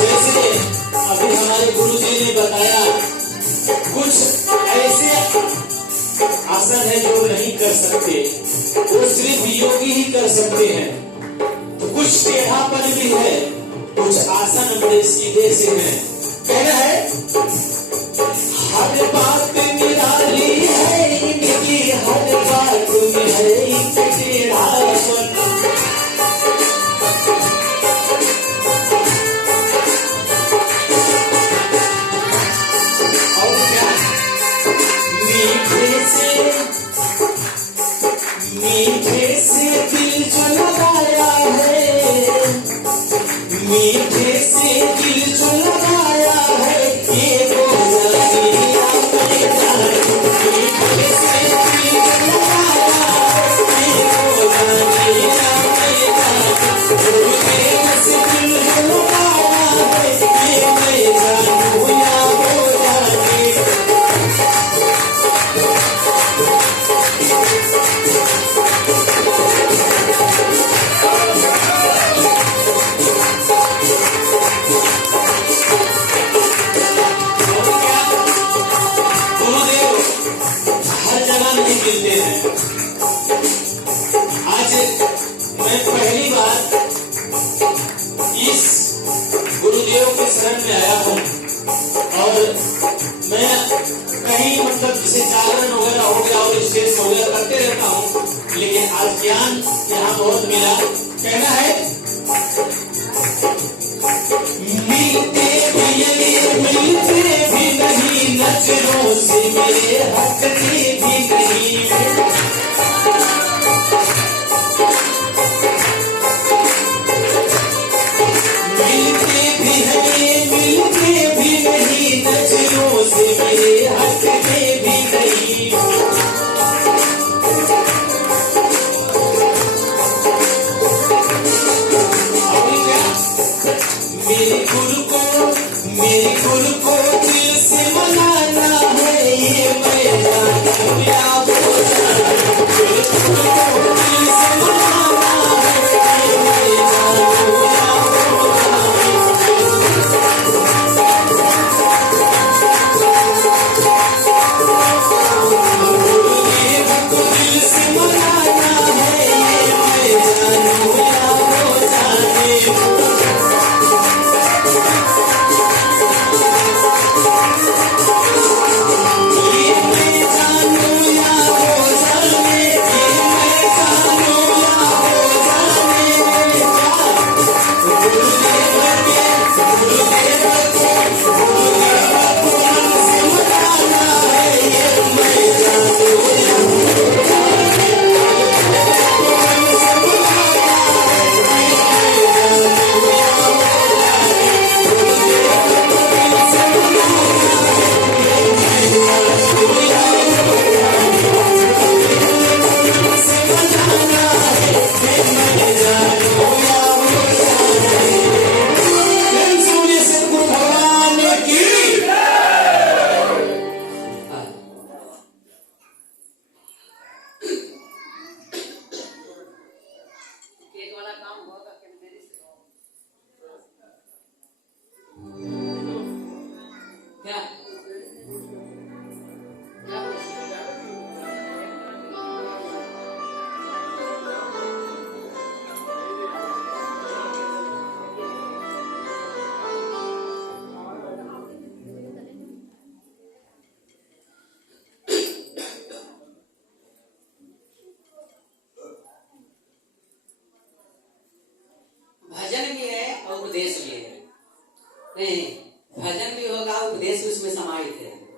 जैसे अभी हमारे गुरुजी ने बताया, कुछ ऐसे आसन है जो नहीं कर सकते, वो सिर्फ योगी ही कर सकते हैं। तो कुछ टेढ़ापन भी है, कुछ आसन बड़े सीधे से हैं। कहना है हर बात निराली है इनकी, हर बात में है एक टेढ़ापन। और क्या मीठे से दिल जो लगाया है, मीठे से दिल जो लगाया है ये वो जाने या मैं जानू। मीठे से दिल जो लगाया है ये वो जाने या मैं जानू। गुरुदेव से दिल जो लगाया है ये मैं जानू या वो जाने। गुरुदेव हर जगह नहीं मिलते हैं। आज मैं पहली बार इस गुरुदेव के शरण में आया हूँ और मैं कहीं मतलब जैसे जागरण वगैरह हो गया और स्टेज वगैरह करते रहता हूँ, लेकिन आज ज्ञान यहाँ बहुत मिला। कहना है मिलते भी नहीं, नजरों से मेरे हटते भी नहीं। मिलते भी हैं क्या क्या भजन भी है और उपदेश भी है। नहीं, भजन भी होगा, उपदेश भी उसमें समाहित है।